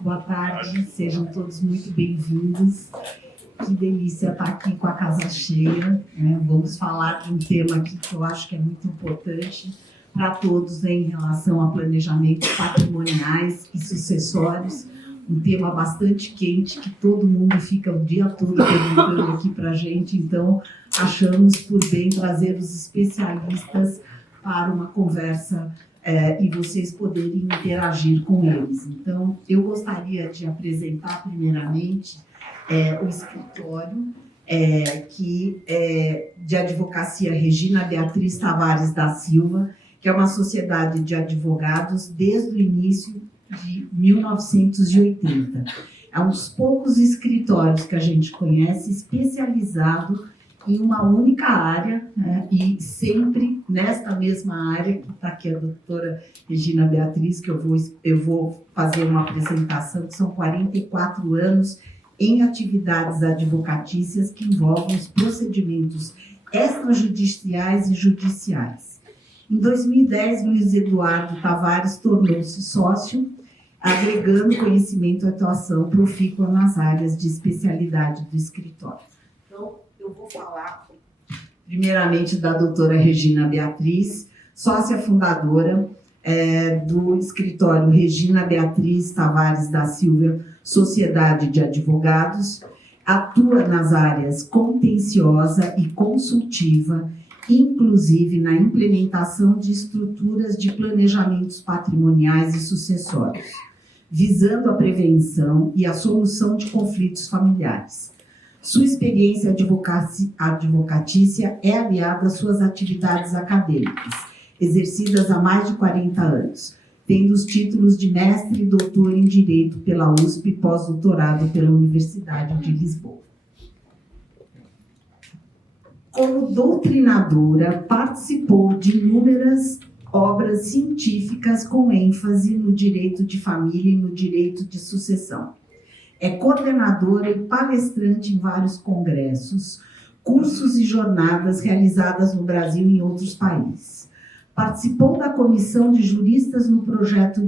Boa tarde, sejam todos muito bem-vindos. Que delícia estar aqui com a casa cheia. Vamos falar de um tema aqui que eu acho que é muito importante para todos, em relação a planejamentos patrimoniais e sucessórios. Um tema bastante quente, que todo mundo fica o dia todo perguntando aqui para a gente. Então, achamos por bem trazer os especialistas para uma conversa e vocês poderem interagir com eles. Então, eu gostaria de apresentar, primeiramente, o escritório de advocacia Regina Beatriz Tavares da Silva, que é uma sociedade de advogados desde o início de 1980. É um dos poucos escritórios que a gente conhece especializado em uma única área, e sempre nesta mesma área, que está aqui a doutora Regina Beatriz, que eu vou fazer uma apresentação, que são 44 anos em atividades advocatícias que envolvem os procedimentos extrajudiciais e judiciais. Em 2010, Luiz Eduardo Tavares tornou-se sócio, agregando conhecimento e atuação profícua nas áreas de especialidade do escritório. Então, eu vou falar, primeiramente, da doutora Regina Beatriz, sócia fundadora do escritório Regina Beatriz Tavares da Silva, Sociedade de Advogados, atua nas áreas contenciosa e consultiva, inclusive na implementação de estruturas de planejamentos patrimoniais e sucessórios, visando a prevenção e a solução de conflitos familiares. Sua experiência advocatícia é aliada às suas atividades acadêmicas, exercidas há mais de 40 anos, tendo os títulos de mestre e doutor em Direito pela USP e pós-doutorado pela Universidade de Lisboa. Como doutrinadora, participou de inúmeras obras científicas com ênfase no direito de família e no direito de sucessão. É coordenadora e palestrante em vários congressos, cursos e jornadas realizadas no Brasil e em outros países. Participou da comissão de juristas no projeto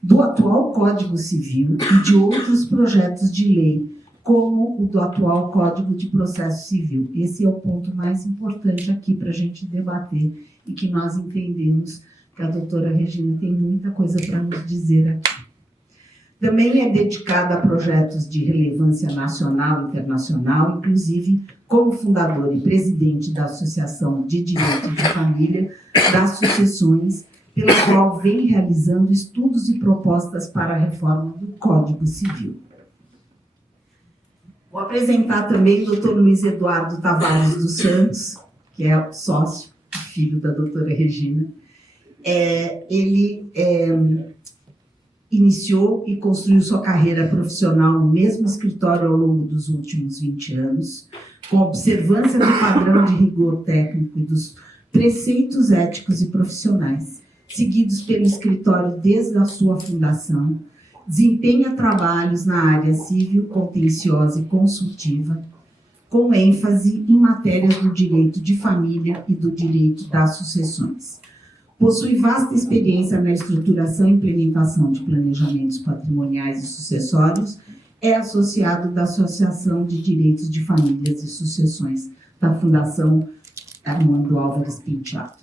do atual Código Civil e de outros projetos de lei, como o do atual Código de Processo Civil. Esse é o ponto mais importante aqui para a gente debater e que nós entendemos que a doutora Regina tem muita coisa para nos dizer aqui. Também é dedicada a projetos de relevância nacional e internacional, inclusive como fundadora e presidente da Associação de Direito de Família das Sucessões, pela qual vem realizando estudos e propostas para a reforma do Código Civil. Vou apresentar também o Dr. Luiz Eduardo Tavares dos Santos, que é sócio, filho da doutora Regina. Ele iniciou e construiu sua carreira profissional no mesmo escritório ao longo dos últimos 20 anos, com observância do padrão de rigor técnico e dos preceitos éticos e profissionais, seguidos pelo escritório desde a sua fundação. Desempenha trabalhos na área civil, contenciosa e consultiva, com ênfase em matérias do direito de família e do direito das sucessões. Possui vasta experiência na estruturação e implementação de planejamentos patrimoniais e sucessórios, é associado da Associação de Direitos de Famílias e Sucessões da Fundação Armando Álvares Penteado.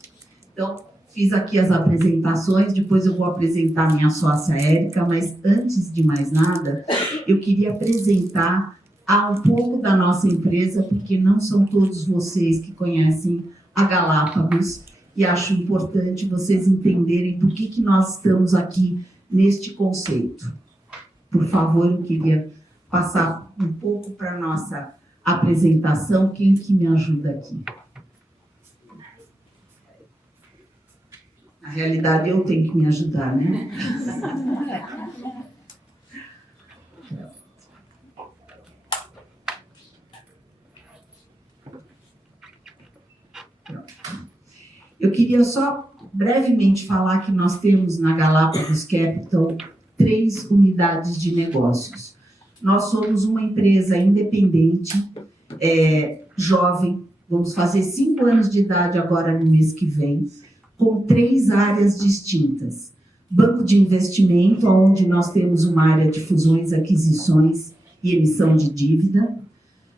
Então, fiz aqui as apresentações, depois eu vou apresentar minha sócia Érica, mas antes de mais nada, eu queria apresentar um pouco da nossa empresa, porque não são todos vocês que conhecem a Galápagos, e acho importante vocês entenderem por que nós estamos aqui neste conceito. Por favor, eu queria passar um pouco para a nossa apresentação. Quem que me ajuda aqui? Na realidade, eu tenho que me ajudar, né? Eu queria só brevemente falar que nós temos na Galápagos Capital 3 unidades de negócios. Nós somos uma empresa independente, jovem, vamos fazer 5 anos de idade agora no mês que vem, com 3 áreas distintas. banco de investimento, onde nós temos uma área de fusões, aquisições e emissão de dívida,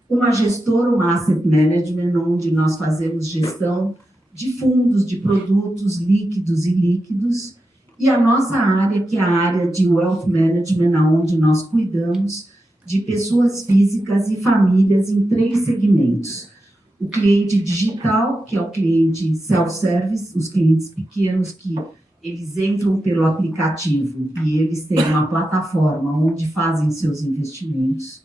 uma gestora, uma asset management, onde nós fazemos gestão de fundos, de produtos líquidos e líquidos, e a nossa área, que é a área de wealth management, onde nós cuidamos de pessoas físicas e famílias em 3 segmentos. O cliente digital, que é o cliente self-service, os clientes pequenos que eles entram pelo aplicativo e eles têm uma plataforma onde fazem seus investimentos.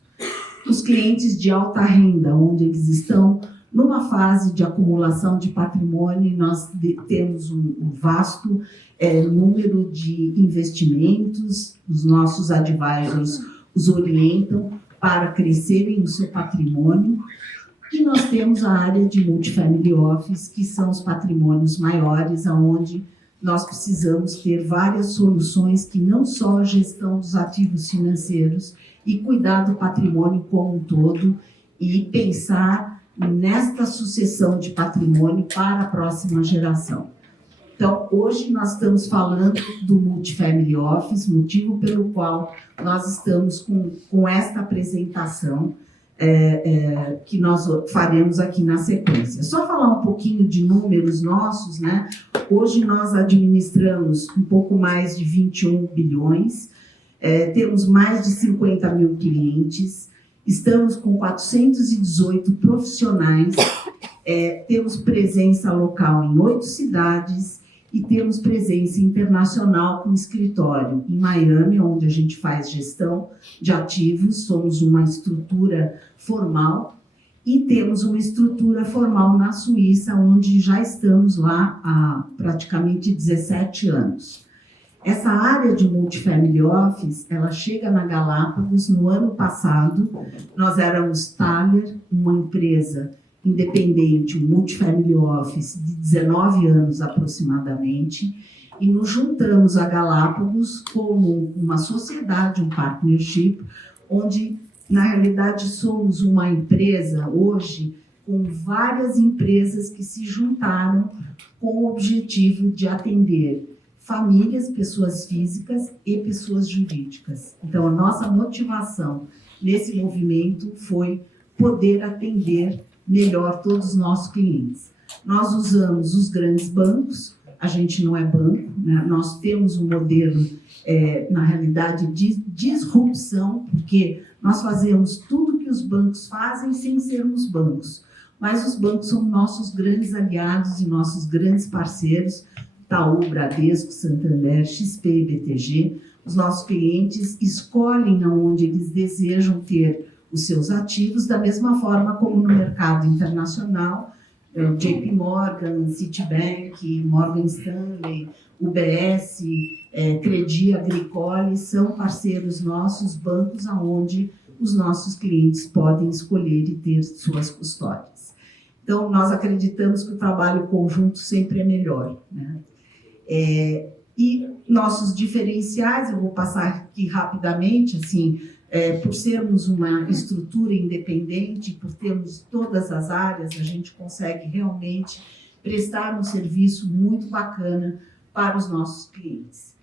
Os clientes de alta renda, onde eles estão numa fase de acumulação de patrimônio, e nós temos um vasto número de investimentos, os nossos advisors os orientam para crescerem o seu patrimônio. E nós temos a área de multifamily office, que são os patrimônios maiores, onde nós precisamos ter várias soluções que não só a gestão dos ativos financeiros e cuidar do patrimônio como um todo e pensar nesta sucessão de patrimônio para a próxima geração. Então, hoje nós estamos falando do Multifamily Office, motivo pelo qual nós estamos com esta apresentação que nós faremos aqui na sequência. Só falar um pouquinho de números nossos, né? Hoje nós administramos um pouco mais de 21 bilhões, temos mais de 50 mil clientes, estamos com 418 profissionais, temos presença local em 8 cidades e temos presença internacional com escritório em Miami, onde a gente faz gestão de ativos, somos uma estrutura formal, e temos uma estrutura formal na Suíça, onde já estamos lá há praticamente 17 anos. Essa área de Multifamily Office, ela chega na Galápagos no ano passado. Nós éramos Thaler, uma empresa independente, um Multifamily Office de 19 anos aproximadamente, e nos juntamos a Galápagos como uma sociedade, um partnership, onde, na realidade, somos uma empresa hoje com várias empresas que se juntaram com o objetivo de atender famílias, pessoas físicas e pessoas jurídicas. Então, a nossa motivação nesse movimento foi poder atender melhor todos os nossos clientes. Nós usamos os grandes bancos, a gente não é banco, né? Nós temos um modelo, na realidade, de disrupção, porque nós fazemos tudo que os bancos fazem sem sermos bancos. Mas os bancos são nossos grandes aliados e nossos grandes parceiros, Itaú, Bradesco, Santander, XP e BTG. Os nossos clientes escolhem aonde eles desejam ter os seus ativos, da mesma forma como no mercado internacional, JP Morgan, Citibank, Morgan Stanley, UBS, Crédit Agricole, são parceiros nossos, bancos aonde os nossos clientes podem escolher e ter suas custódias. Então, nós acreditamos que o trabalho conjunto sempre é melhor, né? E nossos diferenciais, eu vou passar aqui rapidamente, assim, por sermos uma estrutura independente, por termos todas as áreas, a gente consegue realmente prestar um serviço muito bacana para os nossos clientes.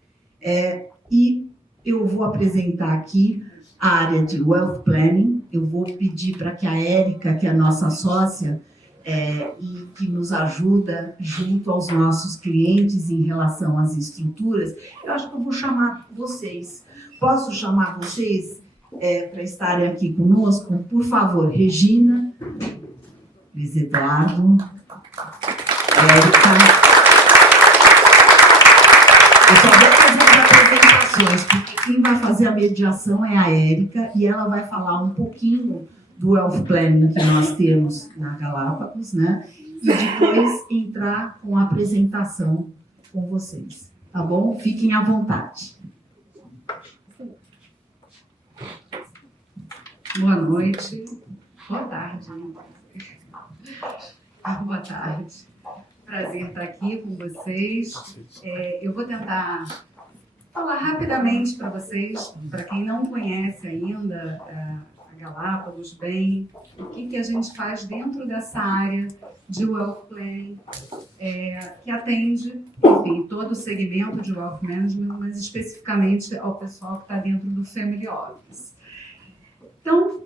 E eu vou apresentar aqui a área de Wealth Planning. Eu vou pedir para que a Érica, que é a nossa sócia, e que nos ajuda junto aos nossos clientes em relação às estruturas, eu acho que eu vou chamar vocês. Posso chamar vocês para estarem aqui conosco? Por favor, Regina, Luiz Eduardo, Érica. Eu só vou fazer as apresentações, porque quem vai fazer a mediação é a Érica, e ela vai falar um pouquinho do Wealth Planning que nós temos na Galápagos, né? E depois entrar com a apresentação com vocês, tá bom? Fiquem à vontade. Boa noite. Boa tarde. Boa tarde. Prazer estar aqui com vocês. Eu vou tentar falar rapidamente para vocês, para quem não conhece ainda a Galápagos bem, o que a gente faz dentro dessa área de wealth planning, que atende, enfim, todo o segmento de wealth management, mas especificamente ao pessoal que está dentro do family office. Então,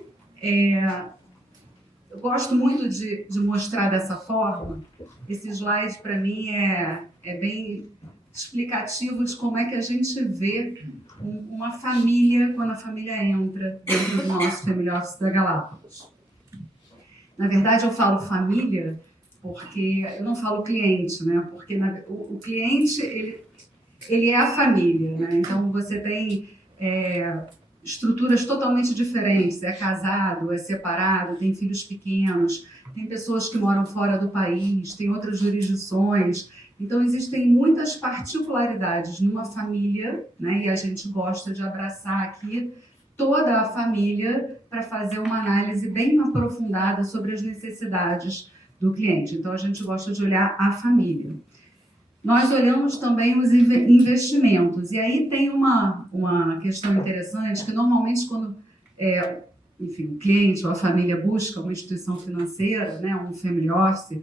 eu gosto muito de mostrar dessa forma. Esse slide, para mim, é bem explicativo de como é que a gente vê uma família quando a família entra dentro do nosso family office da Galápagos. Na verdade, eu falo família porque eu não falo cliente, né? Porque o cliente, ele é a família, né? Então, você tem estruturas totalmente diferentes, é casado, é separado, tem filhos pequenos, tem pessoas que moram fora do país, tem outras jurisdições. Então, existem muitas particularidades numa família, né? E a gente gosta de abraçar aqui toda a família para fazer uma análise bem aprofundada sobre as necessidades do cliente. Então, a gente gosta de olhar a família. Nós olhamos também os investimentos. E aí tem uma questão interessante, que normalmente quando enfim, o cliente ou a família busca uma instituição financeira, né, um family office,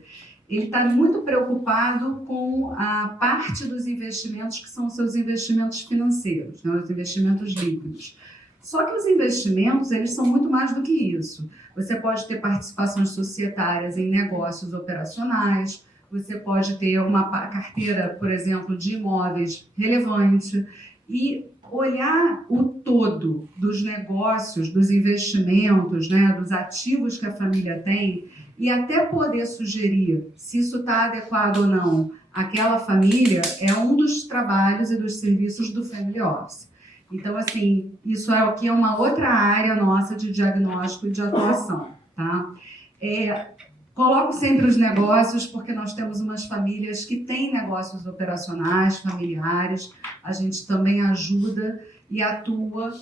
ele está muito preocupado com a parte dos investimentos que são os seus investimentos financeiros, né, os investimentos líquidos. Só que os investimentos, eles são muito mais do que isso. Você pode ter participações societárias em negócios operacionais, você pode ter uma carteira, por exemplo, de imóveis relevante e olhar o todo dos negócios, dos investimentos, né, dos ativos que a família tem e até poder sugerir se isso está adequado ou não àquela família é um dos trabalhos e dos serviços do Family Office. Então, assim, isso é o que é uma outra área nossa de diagnóstico e de atuação, tá? Coloco sempre os negócios, porque nós temos umas famílias que têm negócios operacionais, familiares. A gente também ajuda e atua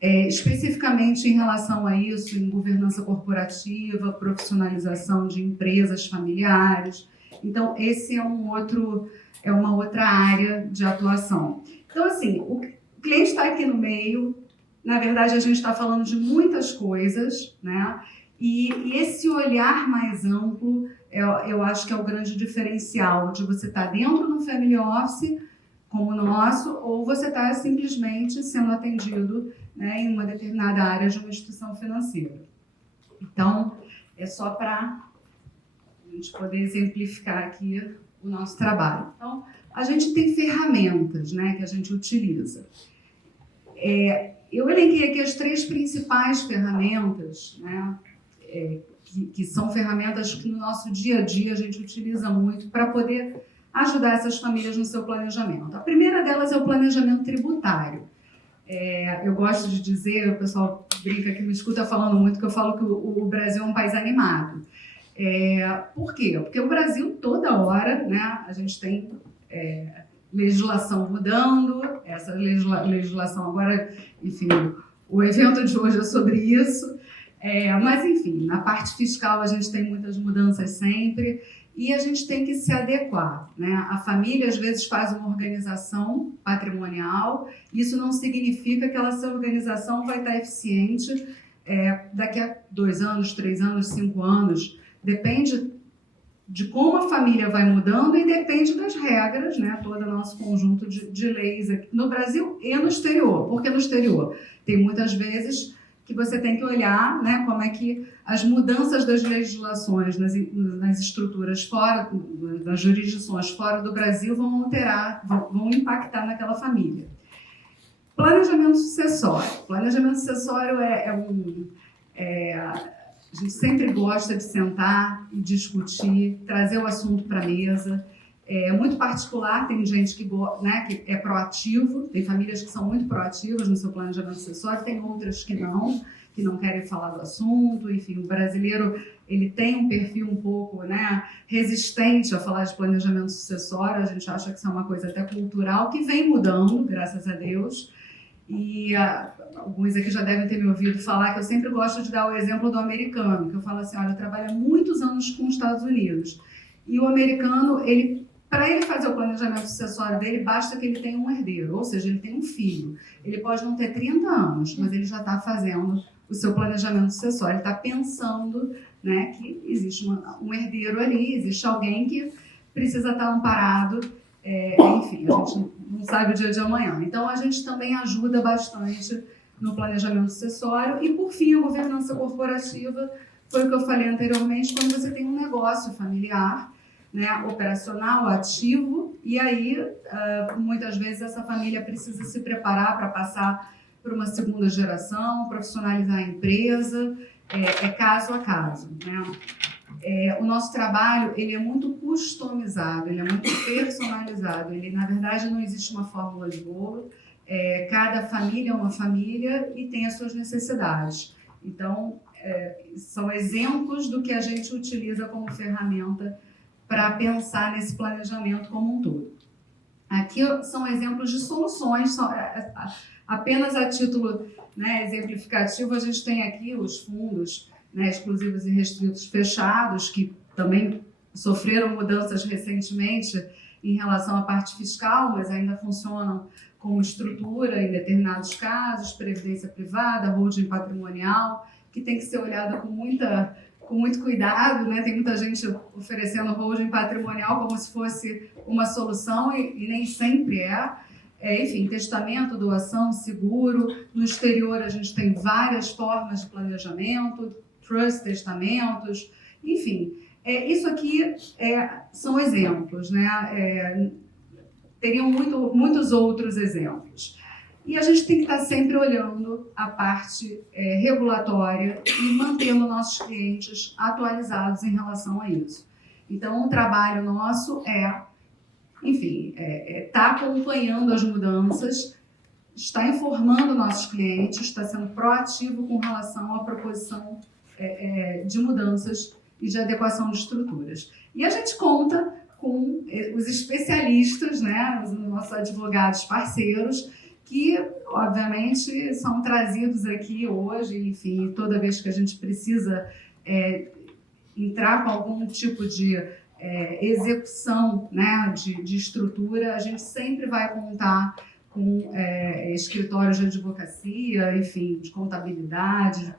especificamente em relação a isso, em governança corporativa, profissionalização de empresas familiares. Então, esse é uma outra área de atuação. Então, assim, o cliente está aqui no meio. Na verdade, a gente está falando de muitas coisas, né? E esse olhar mais amplo, eu acho que é o grande diferencial de você estar dentro de um family office como o nosso, ou você está simplesmente sendo atendido, né, em uma determinada área de uma instituição financeira. Então, é só para a gente poder exemplificar aqui o nosso trabalho. Então, a gente tem ferramentas, né, que a gente utiliza. Eu elenquei aqui as 3 principais ferramentas, né, que são ferramentas que no nosso dia a dia a gente utiliza muito para poder ajudar essas famílias no seu planejamento. A primeira delas é o planejamento tributário. Eu gosto de dizer, o pessoal brinca que me escuta falando muito, que eu falo que o Brasil é um país animado. Por quê? Porque o Brasil, toda hora, né, a gente tem legislação mudando, essa legislação agora, enfim, o evento de hoje é sobre isso. Mas, enfim, na parte fiscal a gente tem muitas mudanças sempre e a gente tem que se adequar, né? A família, às vezes, faz uma organização patrimonial. Isso não significa que essa organização vai estar eficiente daqui a 2 anos, 3 anos, 5 anos. Depende de como a família vai mudando e depende das regras, né? Todo o nosso conjunto de leis aqui no Brasil e no exterior. Porque no exterior tem muitas vezes que você tem que olhar, né, como é que as mudanças das legislações nas estruturas fora, das jurisdições fora do Brasil vão alterar, vão impactar naquela família. Planejamento sucessório. Planejamento sucessório a gente sempre gosta de sentar e discutir, trazer o assunto para a mesa. É muito particular, tem gente que é proativo, tem famílias que são muito proativas no seu planejamento sucessório, tem outras que não querem falar do assunto. Enfim, o brasileiro ele tem um perfil um pouco, né, resistente a falar de planejamento sucessório. A gente acha que isso é uma coisa até cultural, que vem mudando, graças a Deus. E alguns aqui já devem ter me ouvido falar que eu sempre gosto de dar o exemplo do americano, que eu falo assim, olha, eu trabalho há muitos anos com os Estados Unidos. E o americano, para ele fazer o planejamento sucessório dele, basta que ele tenha um herdeiro, ou seja, ele tem um filho. Ele pode não ter 30 anos, mas ele já está fazendo o seu planejamento sucessório. Ele está pensando, né, que existe um herdeiro ali, existe alguém que precisa estar amparado, enfim, a gente não sabe o dia de amanhã. Então, a gente também ajuda bastante no planejamento sucessório. E, por fim, a governança corporativa, foi o que eu falei anteriormente, quando você tem um negócio familiar, né, operacional, ativo, e aí, muitas vezes, essa família precisa se preparar para passar por uma segunda geração, profissionalizar a empresa, caso a caso, né? O nosso trabalho, ele é muito customizado, ele é muito personalizado, ele, na verdade, não existe uma fórmula de bolo, cada família é uma família e tem as suas necessidades. Então, são exemplos do que a gente utiliza como ferramenta para pensar nesse planejamento como um todo. Aqui são exemplos de soluções, apenas a título, né, exemplificativo, a gente tem aqui os fundos, né, exclusivos e restritos fechados, que também sofreram mudanças recentemente em relação à parte fiscal, mas ainda funcionam como estrutura em determinados casos, previdência privada, holding patrimonial, que tem que ser olhado com muito cuidado, né? Tem muita gente oferecendo holding patrimonial como se fosse uma solução e nem sempre é. Enfim, testamento, doação, seguro. No exterior a gente tem várias formas de planejamento, trust, testamentos, enfim. Isso aqui são exemplos, né? Teriam muitos outros exemplos. E a gente tem que estar sempre olhando a parte regulatória e mantendo nossos clientes atualizados em relação a isso. Então, o trabalho nosso enfim, está acompanhando as mudanças, está informando nossos clientes, está sendo proativo com relação à proposição de mudanças e de adequação de estruturas. E a gente conta com os especialistas, né, os nossos advogados parceiros, que, obviamente, são trazidos aqui hoje, enfim, toda vez que a gente precisa entrar com algum tipo de execução, né, de estrutura, a gente sempre vai contar com escritórios de advocacia, enfim, de contabilidade,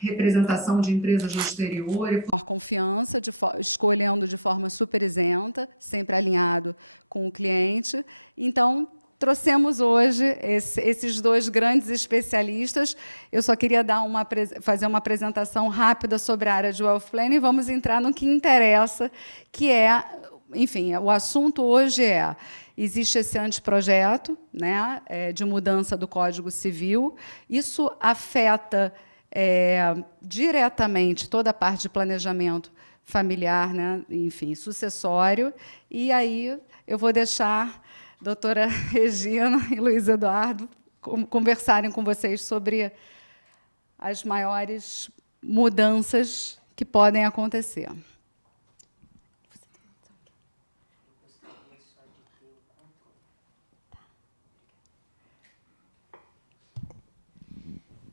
representação de empresas no exterior e por confiança, escolhendo de forma super isenta, sempre alinhado com o cliente. Então, trouxemos hoje esses dois grandes especialistas. Eu só queria fazer uma apresentação rápida sobre a área de Wealth Planning e vamos entrar no que interessa, que enfim, o assunto hoje existe esse anteprojeto, né, de mudança do Código Civil. Isso afeta diretamente toda a parte de planejamento familiar, né, enfim, sucessório. E aí eu vou deixar a doutora Regina e Luiz Eduardo conversarem com vocês sobre as maiores mudanças que podem acontecer.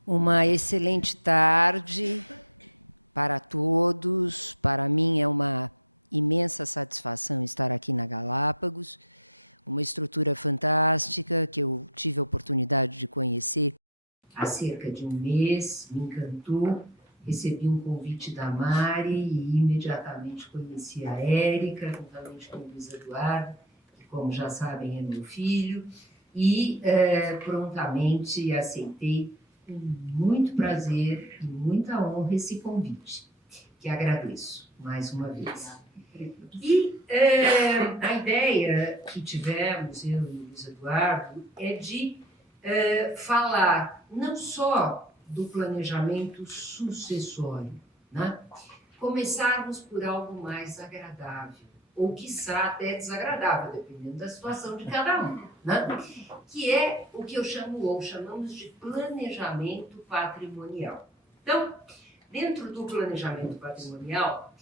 Uma excelente tarde para todos. Para mim é uma imensa satisfação estar aqui na Galápagos, uma estrutura fantástica que eu tive a oportunidade de conhecer há cerca de um mês, me encantou. Recebi um convite da Mari e imediatamente conheci a Érica, juntamente com o Luiz Eduardo, que, como já sabem, é meu filho, e prontamente aceitei com muito prazer e muita honra esse convite, que agradeço mais uma vez. E a ideia que tivemos, eu e o Luiz Eduardo, é de falar não só do planejamento sucessório, né? Começarmos por algo mais agradável, ou quiçá até desagradável, dependendo da situação de cada um, né? Que é o que eu chamamos de planejamento patrimonial. Então, dentro do planejamento patrimonial,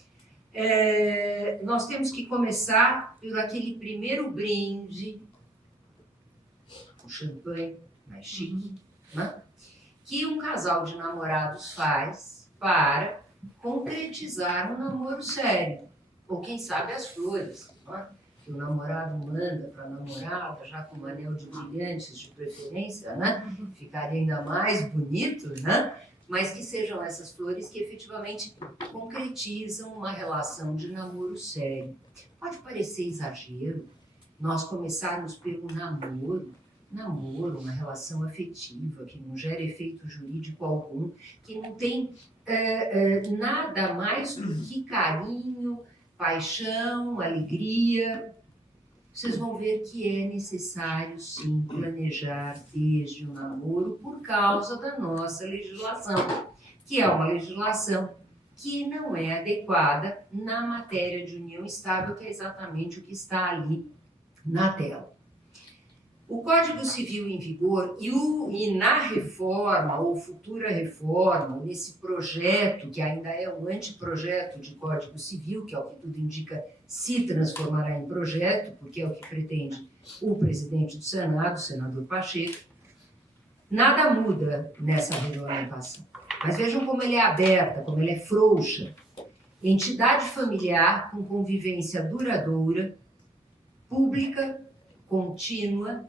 nós temos que começar por aquele primeiro brinde, o champanhe mais chique, né? Que um casal de namorados faz para concretizar um namoro sério, ou quem sabe as flores, não é? que o namorado manda para a namorada, já com um anel de brilhantes de preferência, né? Ficaria ainda mais bonito, né? Mas que sejam essas flores que efetivamente concretizam uma relação de namoro sério. Pode parecer exagero nós começarmos pelo namoro, uma relação afetiva que não gera efeito jurídico algum, que não tem nada mais do que carinho, paixão, alegria. Vocês vão ver que é necessário, sim, planejar desde o namoro por causa da nossa legislação, que é uma legislação que não é adequada na matéria de união estável, que é exatamente o que está ali na tela. O Código Civil em vigor e na reforma ou futura reforma, nesse projeto que ainda é um anteprojeto de Código Civil, que é o que tudo indica se transformará em projeto, porque é o que pretende o presidente do Senado, o senador Pacheco, nada muda nessa regulamentação. Mas vejam como ele é aberta, como ele é frouxa. Entidade familiar com convivência duradoura, pública, contínua,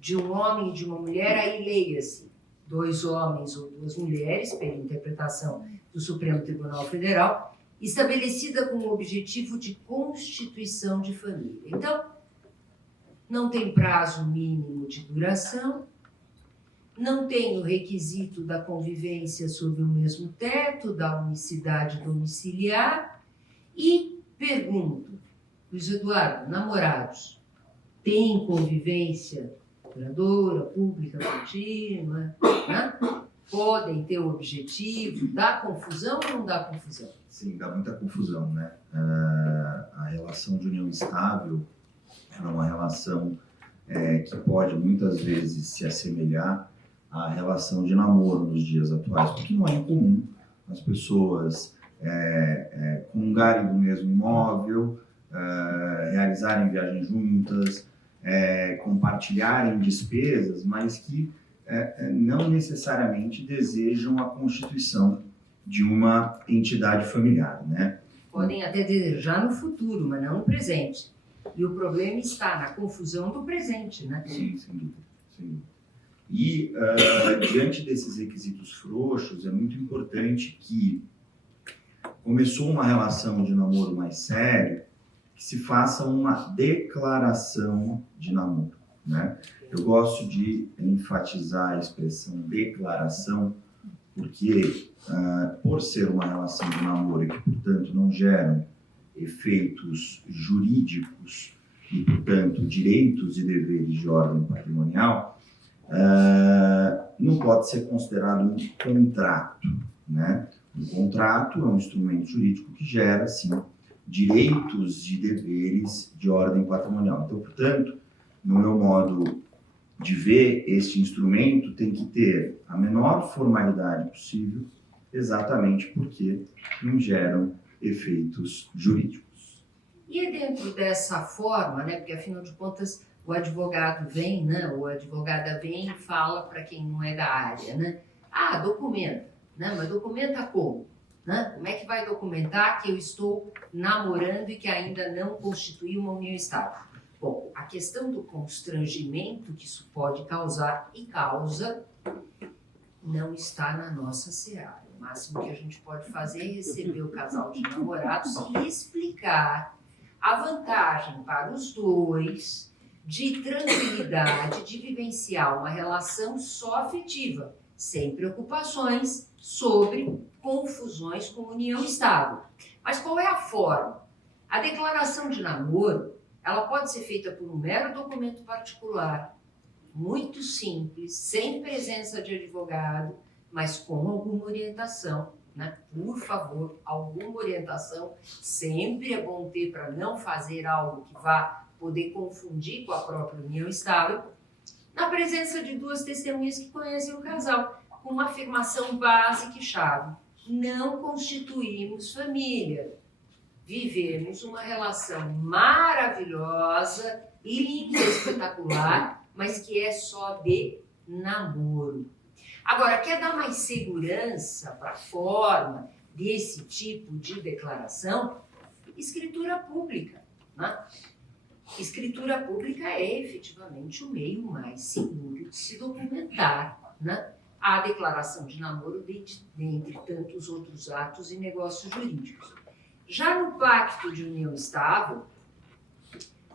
de um homem e de uma mulher, aí leia-se 2 homens ou 2 mulheres, pela interpretação do Supremo Tribunal Federal, estabelecida com o objetivo de constituição de família. Então, não tem prazo mínimo de duração, não tem o requisito da convivência sob o mesmo teto, da unicidade domiciliar, e pergunto, Luiz Eduardo, namorados, têm convivência duradoura, pública, contínua, né? Podem ter o objetivo, dá confusão ou não dá confusão? Sim, dá muita confusão, né? A relação de união estável é uma relação que pode muitas vezes se assemelhar à relação de namoro nos dias atuais, porque não é incomum as pessoas comungarem do mesmo imóvel, realizarem viagens juntas, compartilharem despesas, mas que não necessariamente desejam a constituição de uma entidade familiar, né? Podem até desejar no futuro, mas não no presente. E o problema está na confusão do presente, né? Sim, sem dúvida. Sem dúvida. E, diante desses requisitos frouxos, é muito importante que começou uma relação de namoro mais sério, que se faça uma declaração de namoro, né? Eu gosto de enfatizar a expressão declaração, porque, por ser uma relação de namoro e que, portanto, não geram efeitos jurídicos e, portanto, direitos e deveres de ordem patrimonial, não pode ser considerado um contrato, né? Um contrato é um instrumento jurídico que gera, sim, direitos e deveres de ordem patrimonial. Então, portanto, no meu modo de ver, este instrumento tem que ter a menor formalidade possível, exatamente porque não geram efeitos jurídicos. E dentro dessa forma, né, porque afinal de contas o advogado vem, né, ou a advogada vem e fala para quem não é da área, né? Ah, documenta, né? Mas documenta como? Né? Como é que vai documentar que eu estou namorando e que ainda não constitui uma união estável? Bom, a questão do constrangimento que isso pode causar e causa não está na nossa seara. O máximo que a gente pode fazer é receber o casal de namorados e explicar a vantagem para os dois de tranquilidade, de vivenciar uma relação só afetiva, sem preocupações sobre confusões com união estável. Mas qual é a forma? A declaração de namoro, ela pode ser feita por um mero documento particular, muito simples, sem presença de advogado, mas com alguma orientação, né? Por favor, alguma orientação. Sempre é bom ter para não fazer algo que vá poder confundir com a própria união estável, na presença de 2 testemunhas que conhecem o casal, com uma afirmação básica e chave: não constituímos família. Vivemos uma relação maravilhosa, linda, espetacular, mas que é só de namoro. Agora, quer dar mais segurança para a forma desse tipo de declaração? Escritura pública, né? escritura pública é efetivamente o meio mais seguro de se documentar, né, a declaração de namoro dentre tantos outros atos e negócios jurídicos. Já no pacto de união estável,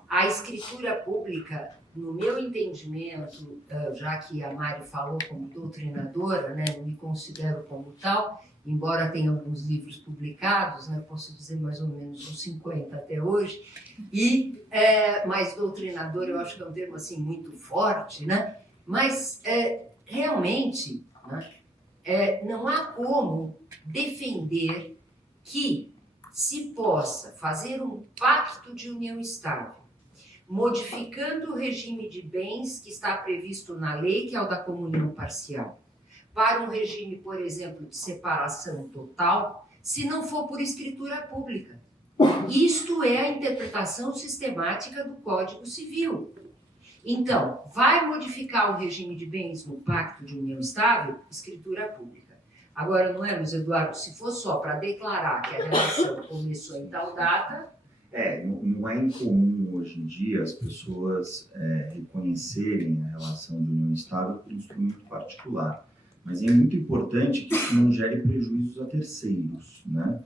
a escritura pública, no meu entendimento, já que a Mari falou como doutrinadora, né, não me considero como tal, embora tenha alguns livros publicados, né, posso dizer mais ou menos uns 50 até hoje, mas doutrinador eu acho que é um termo assim, muito forte, né? Mas realmente, né, não há como defender que se possa fazer um pacto de união estável, modificando o regime de bens que está previsto na lei, que é o da comunhão parcial, para um regime, por exemplo, de separação total, se não for por escritura pública. Isto é a interpretação sistemática do Código Civil. Então, vai modificar o regime de bens no Pacto de União Estável? Escritura pública. Agora, não é, Luiz Eduardo, se for só para declarar que a relação começou em tal data... Não é incomum hoje em dia as pessoas reconhecerem a relação de união estável por instrumento particular. Mas é muito importante que isso não gere prejuízos a terceiros, né?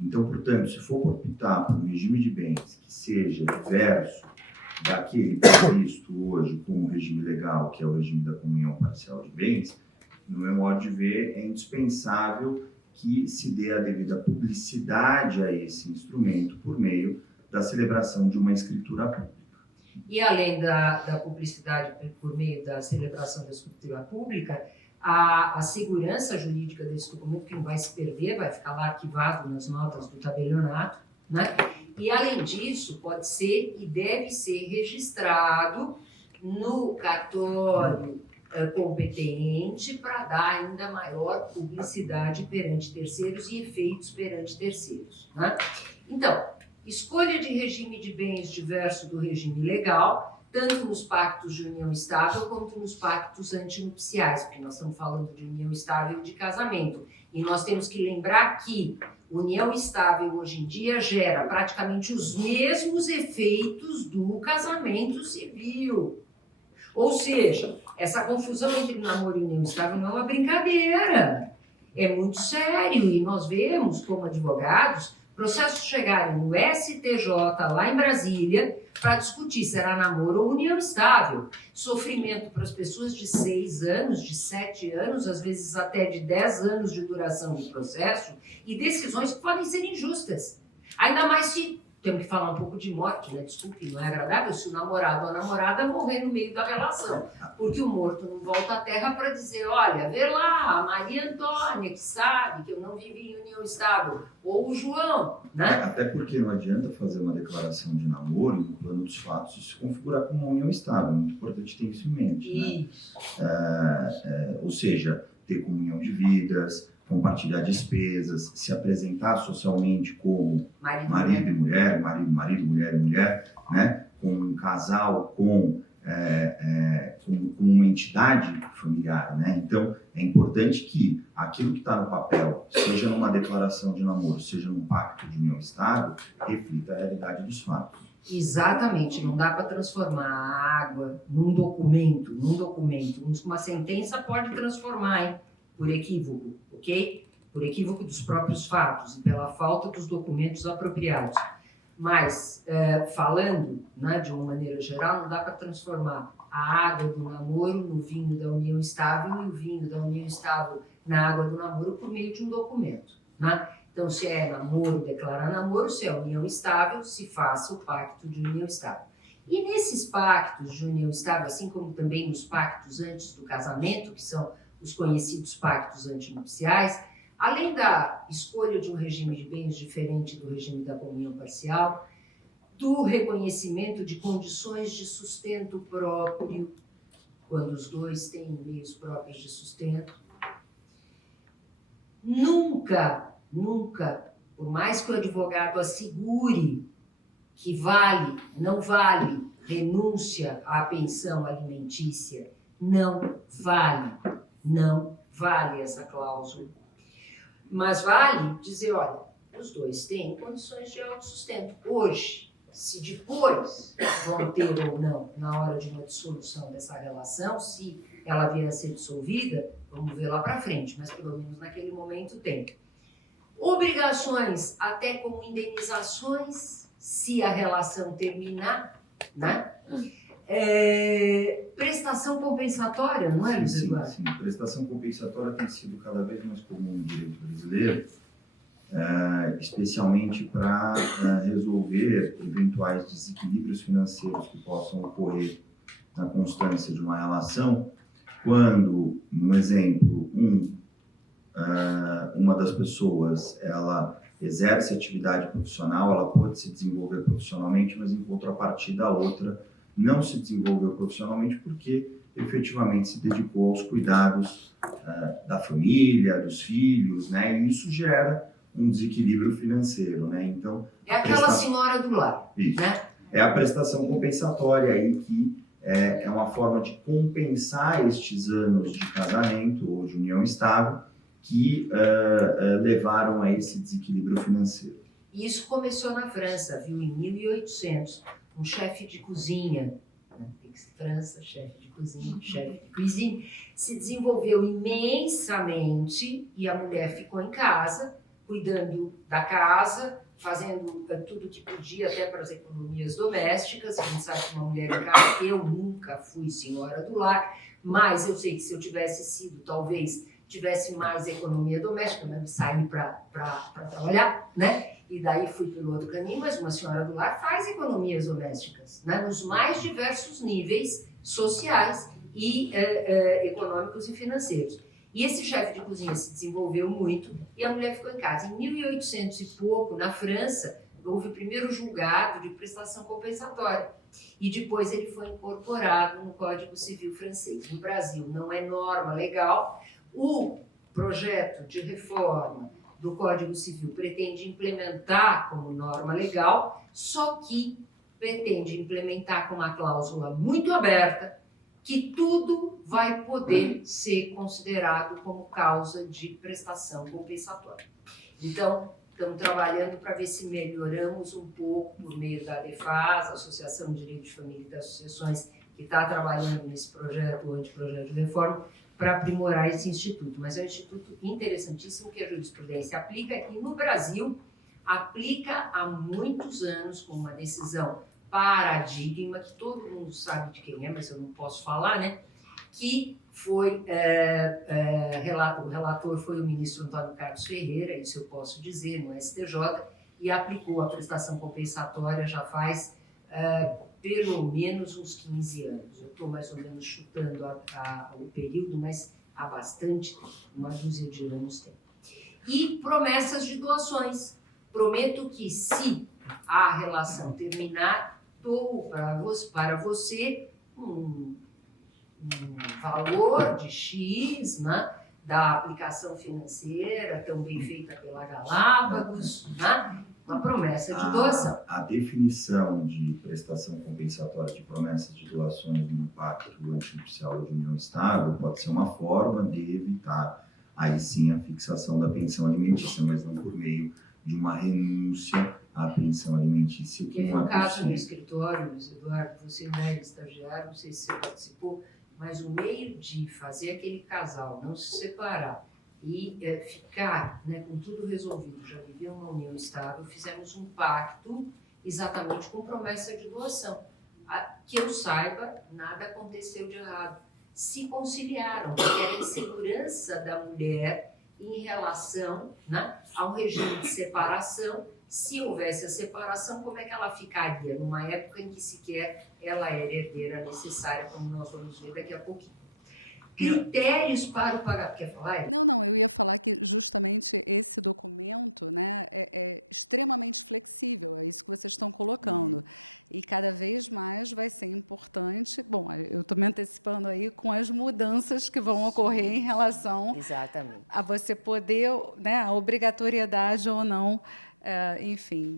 Então, portanto, se for optar por um regime de bens que seja diverso daquele previsto hoje como regime legal, que é o regime da comunhão parcial de bens, no meu modo de ver, é indispensável que se dê a devida publicidade a esse instrumento por meio da celebração de uma escritura pública. E além da publicidade por meio da celebração da escritura pública, a segurança jurídica desse documento, que não vai se perder, vai ficar lá arquivado nas notas do tabelionato, né? E, além disso, pode ser e deve ser registrado no cartório competente para dar ainda maior publicidade perante terceiros e efeitos perante terceiros, né? Então, escolha de regime de bens diverso do regime legal, tanto nos pactos de união estável quanto nos pactos antinupciais, porque nós estamos falando de união estável e de casamento. E nós temos que lembrar que união estável hoje em dia gera praticamente os mesmos efeitos do casamento civil. Ou seja, essa confusão entre namoro e união estável não é uma brincadeira. É muito sério e nós vemos, como advogados, processos chegarem no STJ, lá em Brasília, para discutir se era namoro ou união estável. Sofrimento para as pessoas de 6 anos, de 7 anos, às vezes até de 10 anos de duração do processo, e decisões que podem ser injustas. Ainda mais se, temos que falar um pouco de morte, né? Desculpe, não é agradável se o namorado ou a namorada morrer no meio da relação. Porque o morto não volta à terra para dizer, olha, vê lá, a Maria Antônia, que sabe que eu não vivi em união estável, ou o João, né? Até porque não adianta fazer uma declaração de namoro e no plano dos fatos isso se configurar como uma união estável. É muito importante ter isso em mente, né? Ou seja, ter comunhão de vidas, compartilhar despesas, se apresentar socialmente como marido e mulher, marido, mulher e mulher, né? Como um casal, com uma entidade familiar, né? Então, é importante que aquilo que está no papel, seja numa declaração de namoro, seja num pacto de união estável, reflita a realidade dos fatos. Exatamente, não dá para transformar a água num documento. Uma sentença pode transformar, hein? Por equívoco, ok? Por equívoco dos próprios fatos e pela falta dos documentos apropriados. Mas, falando, né, de uma maneira geral, não dá para transformar a água do namoro no vinho da união estável e o vinho da união estável na água do namoro por meio de um documento, né? Então, se é namoro, declara namoro, se é união estável, se faça o pacto de união estável. E nesses pactos de união estável, assim como também nos pactos antes do casamento, que são os conhecidos pactos antinupciais, além da escolha de um regime de bens diferente do regime da comunhão parcial, do reconhecimento de condições de sustento próprio, quando os dois têm meios próprios de sustento, nunca, por mais que o advogado assegure que não vale renúncia à pensão alimentícia, não vale essa cláusula. Mas vale dizer, olha, os dois têm condições de autossustento. Hoje, Se depois vão ter ou não, na hora de uma dissolução dessa relação, se ela vier a ser dissolvida, vamos ver lá para frente, mas pelo menos naquele momento tem. Obrigações, até como indenizações, se a relação terminar, né? Prestação compensatória, não é, Luiz Eduardo? Sim. Prestação compensatória tem sido cada vez mais comum no direito brasileiro, especialmente para resolver eventuais desequilíbrios financeiros que possam ocorrer na constância de uma relação, quando, um exemplo, uma das pessoas ela exerce atividade profissional, ela pode se desenvolver profissionalmente, mas em contrapartida a outra não se desenvolveu profissionalmente porque efetivamente se dedicou aos cuidados da família, dos filhos, né? E isso gera um desequilíbrio financeiro, né? Então, é aquela senhora do lar, isso, né? É a prestação compensatória aí que é uma forma de compensar estes anos de casamento ou de união estável que levaram a esse desequilíbrio financeiro. E isso começou na França, viu? Em 1800, um chefe de cozinha, França, chefe de cozinha, se desenvolveu imensamente e a mulher ficou em casa, cuidando da casa, fazendo tudo o que podia até para as economias domésticas. A gente sabe que uma mulher em casa, eu nunca fui senhora do lar, mas eu sei que se eu tivesse sido, talvez tivesse mais economia doméstica, né? Sair para trabalhar, né? E daí fui pelo outro caminho, mas uma senhora do lar faz economias domésticas, né? Nos mais diversos níveis sociais e econômicos e financeiros. E esse chefe de cozinha se desenvolveu muito e a mulher ficou em casa. Em 1800 e pouco, na França, houve o primeiro julgado de prestação compensatória. E depois ele foi incorporado no Código Civil francês. No Brasil não é norma legal. O projeto de reforma do Código Civil pretende implementar como norma legal, só que pretende implementar com uma cláusula muito aberta que tudo vai poder ser considerado como causa de prestação compensatória. Então, estamos trabalhando para ver se melhoramos um pouco por meio da ADEFAS, Associação de Direito de Família e das Associações, que está trabalhando nesse projeto, o anteprojeto de reforma, para aprimorar esse instituto. Mas é um instituto interessantíssimo que a jurisprudência aplica e no Brasil aplica há muitos anos com uma decisão paradigma, que todo mundo sabe de quem é, mas eu não posso falar, né? Que foi, o relator foi o ministro Antônio Carlos Ferreira, isso eu posso dizer, no STJ, e aplicou a prestação compensatória já faz pelo menos uns 15 anos. Eu estou mais ou menos chutando o período, mas há bastante tempo, uma dúzia de anos tem. E promessas de doações. Prometo que se a relação terminar, dou para você um valor de X, né, da aplicação financeira, tão bem feita pela Galápagos, né, uma promessa de doação. A definição de prestação compensatória de promessas de doações no Pacto Antinupcial de União Estável pode ser uma forma de evitar, aí sim, a fixação da pensão alimentícia, mas não por meio de uma renúncia à pensão alimentícia, que não é possível. Teve um caso no possível. escritório, Luiz Eduardo, você não era estagiário, não sei se você participou, mas o meio de fazer aquele casal não se separar e ficar, né, com tudo resolvido, já viviam uma união estável, fizemos um pacto exatamente com promessa de doação. Que eu saiba, nada aconteceu de errado. Se conciliaram, porque era a insegurança da mulher em relação, né, a um regime de separação. Se houvesse a separação, como é que ela ficaria numa época em que sequer ela era herdeira necessária, como nós vamos ver daqui a pouquinho. Critérios para o pagamento. Quer falar? Não, eu ia falar que justamente esse documento, né, é extremamente flexível, é isso que vocês estão colocando. E cada vez mais vai ser importante. Bom, eu estou me antecipando aí com as mudanças que vão ocorrer em relação Exatamente. a você poder, né, a obrigatoriedade ou não, enfim,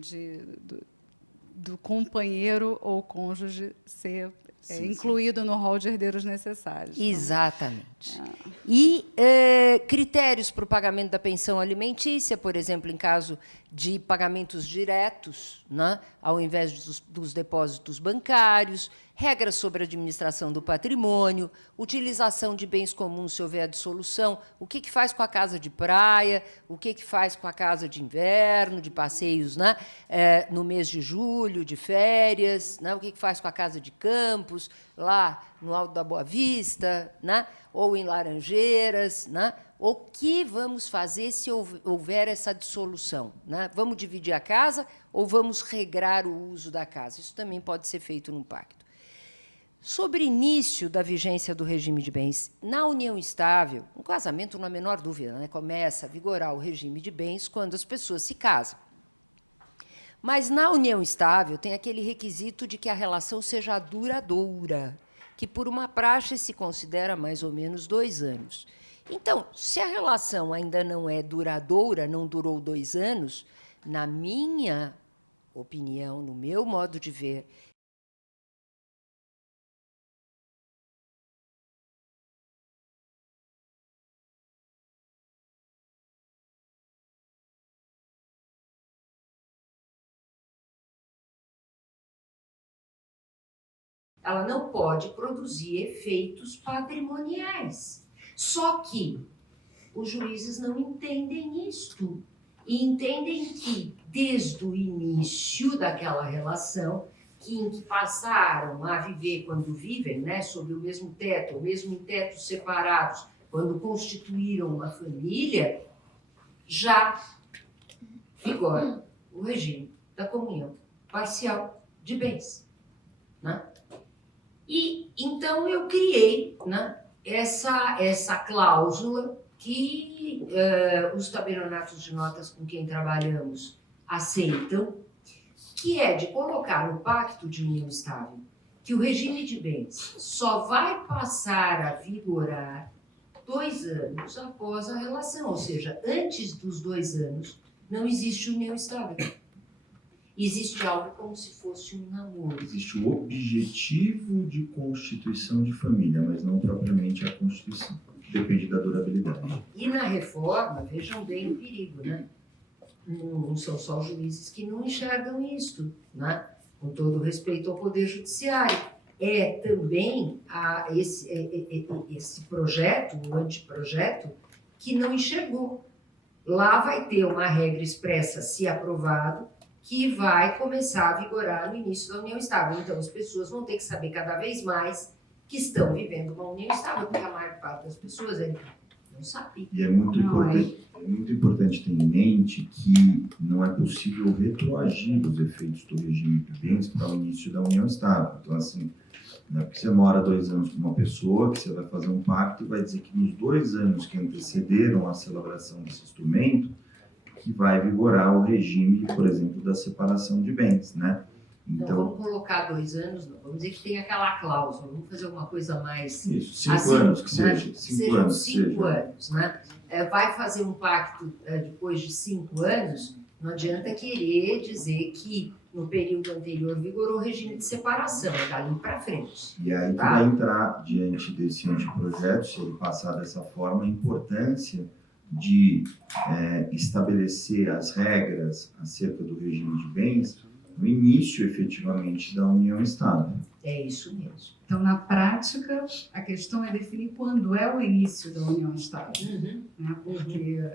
do companheiro ou cônjuge ser Sim, incluído no rol de herdeiros necessários. Exatamente. E critérios para o pagamento da pensão alimentícia, por exemplo, em caso de pagamentos diretos, né, ao invés dos depósitos bancários, regras sobre a administração do patrimônio, utilização de bens comuns se houver a dissolução, o que faz com a casa de praia, o que faz com a casa de inverno, de passeios, né, no mês de julho, de férias, né, o que faz com a casa de campos, lá no Alto da Boa Vista, né, ou em Laranjeiras, né? O que vamos fazer se houver essa dissolução? Né? Vamos dividir a casa ou vamos regrar o uso da casa? Isso também pode ser feito num pacto. Sobre início da vigência do regime de bens, na união estável, um casamento, não há a menor dúvida, né? Começa a vigorar o regime de bens quando as pessoas se casam. Mas na união estável tem aquele requisito de que a relação seja duradoura, que por uma praxe se considera mais ou menos 2 anos. Então, se a relação ainda não é duradoura, não durou 2 anos, na minha opinião, no meu modo de ver, ela não pode produzir efeitos patrimoniais. Só que os juízes não entendem isto. E entendem que, desde o início daquela relação, em que passaram a viver, quando vivem, né, sob o mesmo teto, ou mesmo em tetos separados, quando constituíram uma família, já vigora o regime da comunhão parcial de bens. Né? E então eu criei, né, essa cláusula que os tabelionatos de notas com quem trabalhamos aceitam, que é de colocar no pacto de união estável que o regime de bens só vai passar a vigorar 2 anos após a relação, ou seja, antes dos 2 anos não existe união estável. Existe algo como se fosse um namoro. Existe o objetivo de constituição de família, mas não propriamente a constituição. Depende da durabilidade. E na reforma, vejam bem o perigo, né? Não são só os juízes que não enxergam isto, né? Com todo respeito ao Poder Judiciário. É também esse projeto, o anteprojeto, que não enxergou. Lá vai ter uma regra expressa, se aprovado, que vai começar a vigorar no início da união estável. Então, as pessoas vão ter que saber cada vez mais que estão vivendo uma união estável, porque a maior parte das pessoas não sabe. E é muito importante ter em mente que não é possível retroagir os efeitos do regime de bens para o início da união estável. Então, assim, não é porque você mora 2 anos com uma pessoa que você vai fazer um pacto e vai dizer que nos 2 anos que antecederam a celebração desse instrumento, que vai vigorar o regime, por exemplo, da separação de bens, né? Então, vamos colocar 2 anos, não. Vamos dizer que tem aquela cláusula, vamos fazer alguma coisa mais... Isso, 5 anos que seja. Né? 5 anos, 5 anos, né? Vai fazer um pacto depois de 5 anos, não adianta querer dizer que no período anterior vigorou o regime de separação, dali para frente. E aí que vai entrar, diante desse anteprojeto, se ele passar dessa forma, a importância de estabelecer as regras acerca do regime de bens no início, efetivamente, da união estável. É isso mesmo. Então, na prática, a questão é definir quando é o início da união estável. Uhum. Né? Porque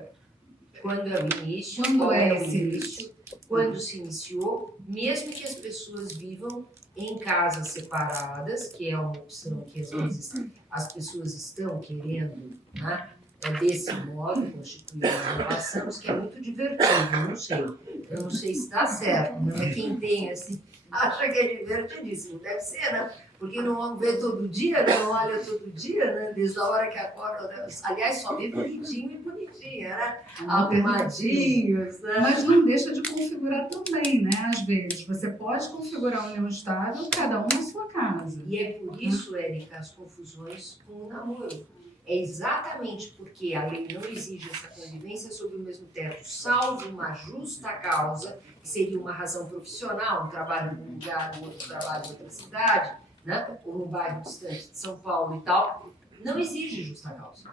quando é o início, quando é o esse início, quando se iniciou, mesmo que as pessoas vivam em casas separadas, que é uma opção que às vezes as pessoas estão querendo, né? Desse modo, constituir uma relação, que é muito divertido, eu não sei se dá certo, né? Quem tem assim, acha que é divertidíssimo, deve ser, né? Porque não vê todo dia, não olha todo dia, né? Desde a hora que acorda, né? Aliás, só vê bonitinho e bonitinha, né? Arrumadinhos, né? Mas não deixa de configurar também, né? Às vezes, você pode configurar a união estável, cada um na sua casa. E é por isso, Érica, as confusões com o namoro. É exatamente porque a lei não exige essa convivência sob o mesmo teto, salvo uma justa causa, que seria uma razão profissional, um trabalho num lugar, um outro trabalho em outra cidade, né? Ou num bairro distante de São Paulo e tal, não exige justa causa.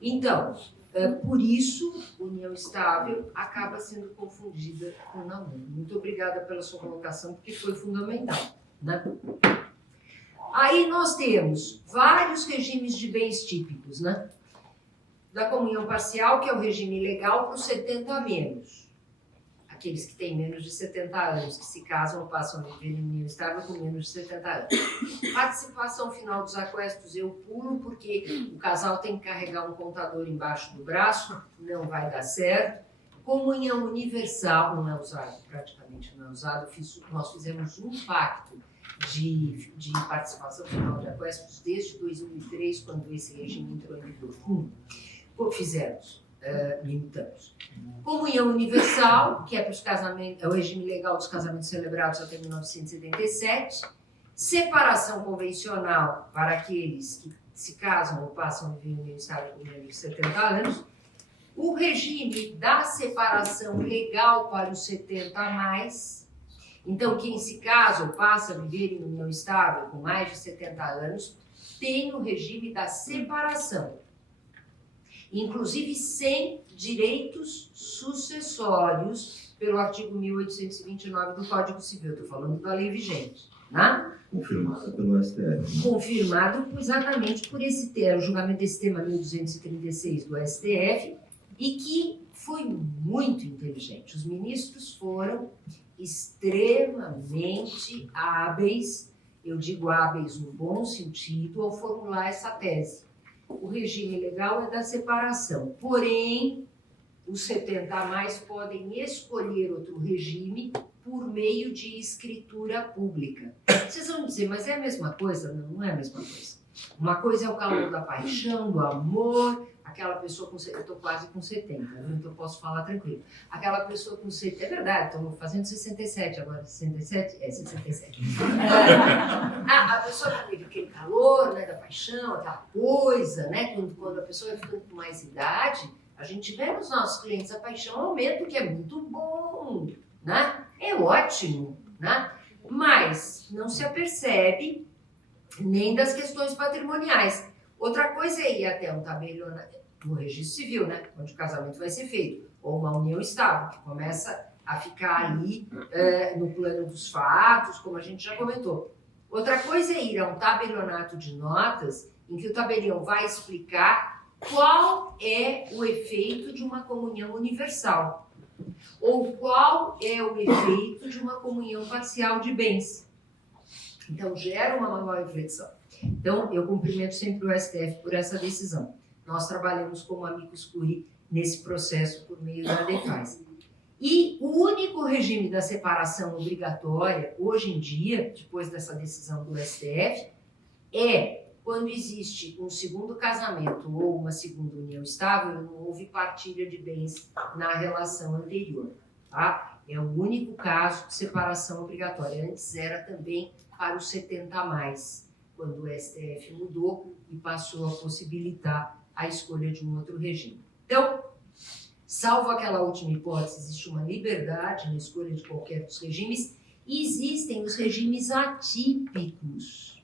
Então, por isso, união estável acaba sendo confundida com namoro. Muito obrigada pela sua colocação, porque foi fundamental, né? Aí nós temos vários regimes de bens típicos, né? Da comunhão parcial, que é o regime legal para os 70 a menos. Aqueles que têm menos de 70 anos, que se casam ou passam a viver em união estável com menos de 70 anos. Participação final dos aquestos eu pulo, porque o casal tem que carregar um contador embaixo do braço, não vai dar certo. Comunhão universal, não é usado, praticamente não é usado. Nós fizemos um pacto de participação final de aquestos desde 2003, quando esse regime entrou em vigor. Fizemos. Limitamos. Comunhão universal, que é para os casamentos, é o regime legal dos casamentos celebrados até 1977. Separação convencional para aqueles que se casam ou passam a viver em união estável com menos de 70 anos. O regime da separação legal para os 70 a mais. Então, quem se casa ou passa a viver em união estável com mais de 70 anos tem o regime da separação, inclusive sem direitos sucessórios, pelo artigo 1829 do Código Civil. Estou falando da lei vigente, né? Confirmado pelo STF. Confirmado exatamente por esse tema, o julgamento desse tema 1236 do STF, e que foi muito inteligente. Os ministros foram extremamente hábeis, eu digo hábeis no bom sentido, ao formular essa tese. O regime legal é da separação, porém, os 70 a mais podem escolher outro regime por meio de escritura pública. Vocês vão dizer, mas é a mesma coisa? Não, não é a mesma coisa. Uma coisa é o calor da paixão, do amor, aquela pessoa com... Eu estou quase com 70, então eu posso falar tranquilo. Aquela pessoa com 70... É verdade, estou fazendo 67 agora. 67? É, 67. A pessoa que teve aquele calor, né, da paixão, aquela coisa, né? Quando a pessoa vai ficando com mais idade, a gente vê nos nossos clientes a paixão aumenta, o que é muito bom, né? É ótimo, né? Mas não se apercebe nem das questões patrimoniais. Outra coisa é ir até um tabelionato no registro civil, né? Onde o casamento vai ser feito, ou uma união estável, que começa a ficar ali no plano dos fatos, como a gente já comentou. Outra coisa é ir a um tabelionato de notas, em que o tabelião vai explicar qual é o efeito de uma comunhão universal, ou qual é o efeito de uma comunhão parcial de bens. Então, gera uma manual reflexão. Então, eu cumprimento sempre o STF por essa decisão. Nós trabalhamos como amicus curiae nesse processo por meio da DEFAS. E o único regime da separação obrigatória, hoje em dia, depois dessa decisão do STF, é quando existe um segundo casamento ou uma segunda união estável, não houve partilha de bens na relação anterior. Tá? É o único caso de separação obrigatória. Antes era também para os 70 a mais, quando o STF mudou e passou a possibilitar a escolha de um outro regime. Então, salvo aquela última hipótese, existe uma liberdade na escolha de qualquer dos regimes, e existem os regimes atípicos,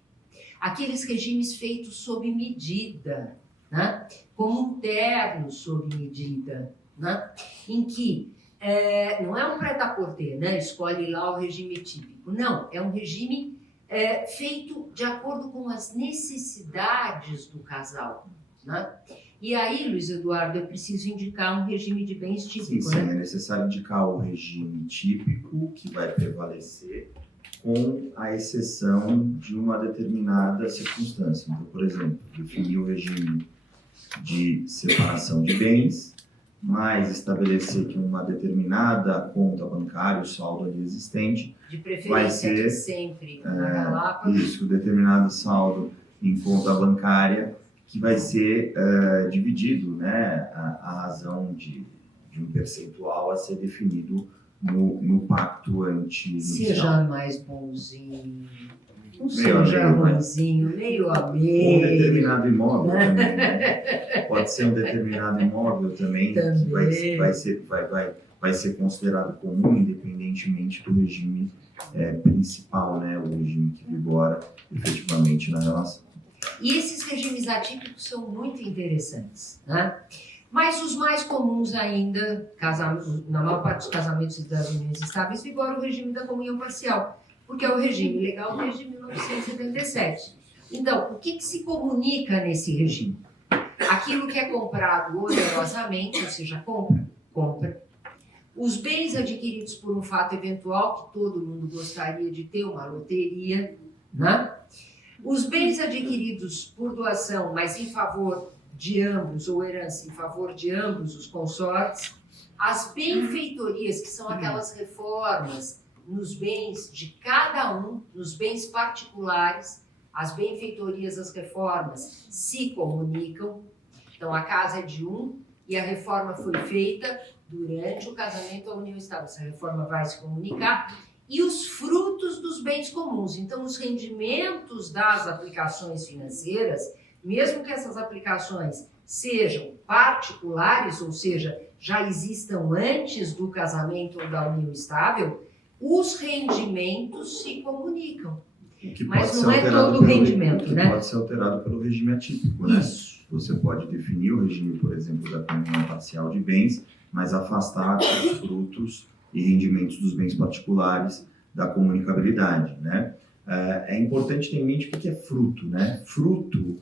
aqueles regimes feitos sob medida, né? Como um terno sob medida, né? Em que não é um prêt-à-porter, né? Escolhe lá o regime típico. Não, é um regime feito de acordo com as necessidades do casal, né? E aí, Luiz Eduardo, eu preciso indicar um regime de bens típico, sim, né? é necessário indicar o regime típico que vai prevalecer com a exceção de uma determinada circunstância. Então, por exemplo, definir o regime de separação de bens, mas estabelecer que uma determinada conta bancária, o saldo ali existente, De preferência vai ser, de sempre na Galápagos. isso, determinado saldo em conta bancária, que vai ser dividido, né, a razão de um percentual a ser definido no pacto antinupcial. Seja mais bonzinho, não Meio seja a meio, vai. ruimzinho, meio a Ou um meio. determinado imóvel também, né? Pode ser um determinado imóvel também, que vai vai ser considerado comum, independentemente do regime principal, né, o regime que vigora efetivamente na relação. E esses regimes atípicos são muito interessantes, né? Mas os mais comuns ainda, na maior parte dos casamentos e das uniões estáveis, vigora o regime da comunhão parcial, porque é o regime legal desde 1977. Então, o que se comunica nesse regime? Aquilo que é comprado onerosamente, ou seja, compra. Os bens adquiridos por um fato eventual, que todo mundo gostaria de ter, uma loteria, né? Os bens adquiridos por doação, mas em favor de ambos, ou herança em favor de ambos os consortes. As benfeitorias, que são aquelas reformas nos bens de cada um, nos bens particulares. As benfeitorias, as reformas se comunicam. Então, a casa é de um e a reforma foi feita durante o casamento ou união estável. Essa reforma vai se comunicar. E os frutos dos bens comuns. Então, os rendimentos das aplicações financeiras, mesmo que essas aplicações sejam particulares, ou seja, já existam antes do casamento ou da união estável, os rendimentos se comunicam. Mas não é todo o rendimento, né? Pode ser alterado pelo regime atípico, né? Isso. Você pode definir o regime, por exemplo, da comunhão parcial de bens, mas afastar os frutos e rendimentos dos bens particulares da comunicabilidade, né? É importante ter em mente o que é fruto, né? Fruto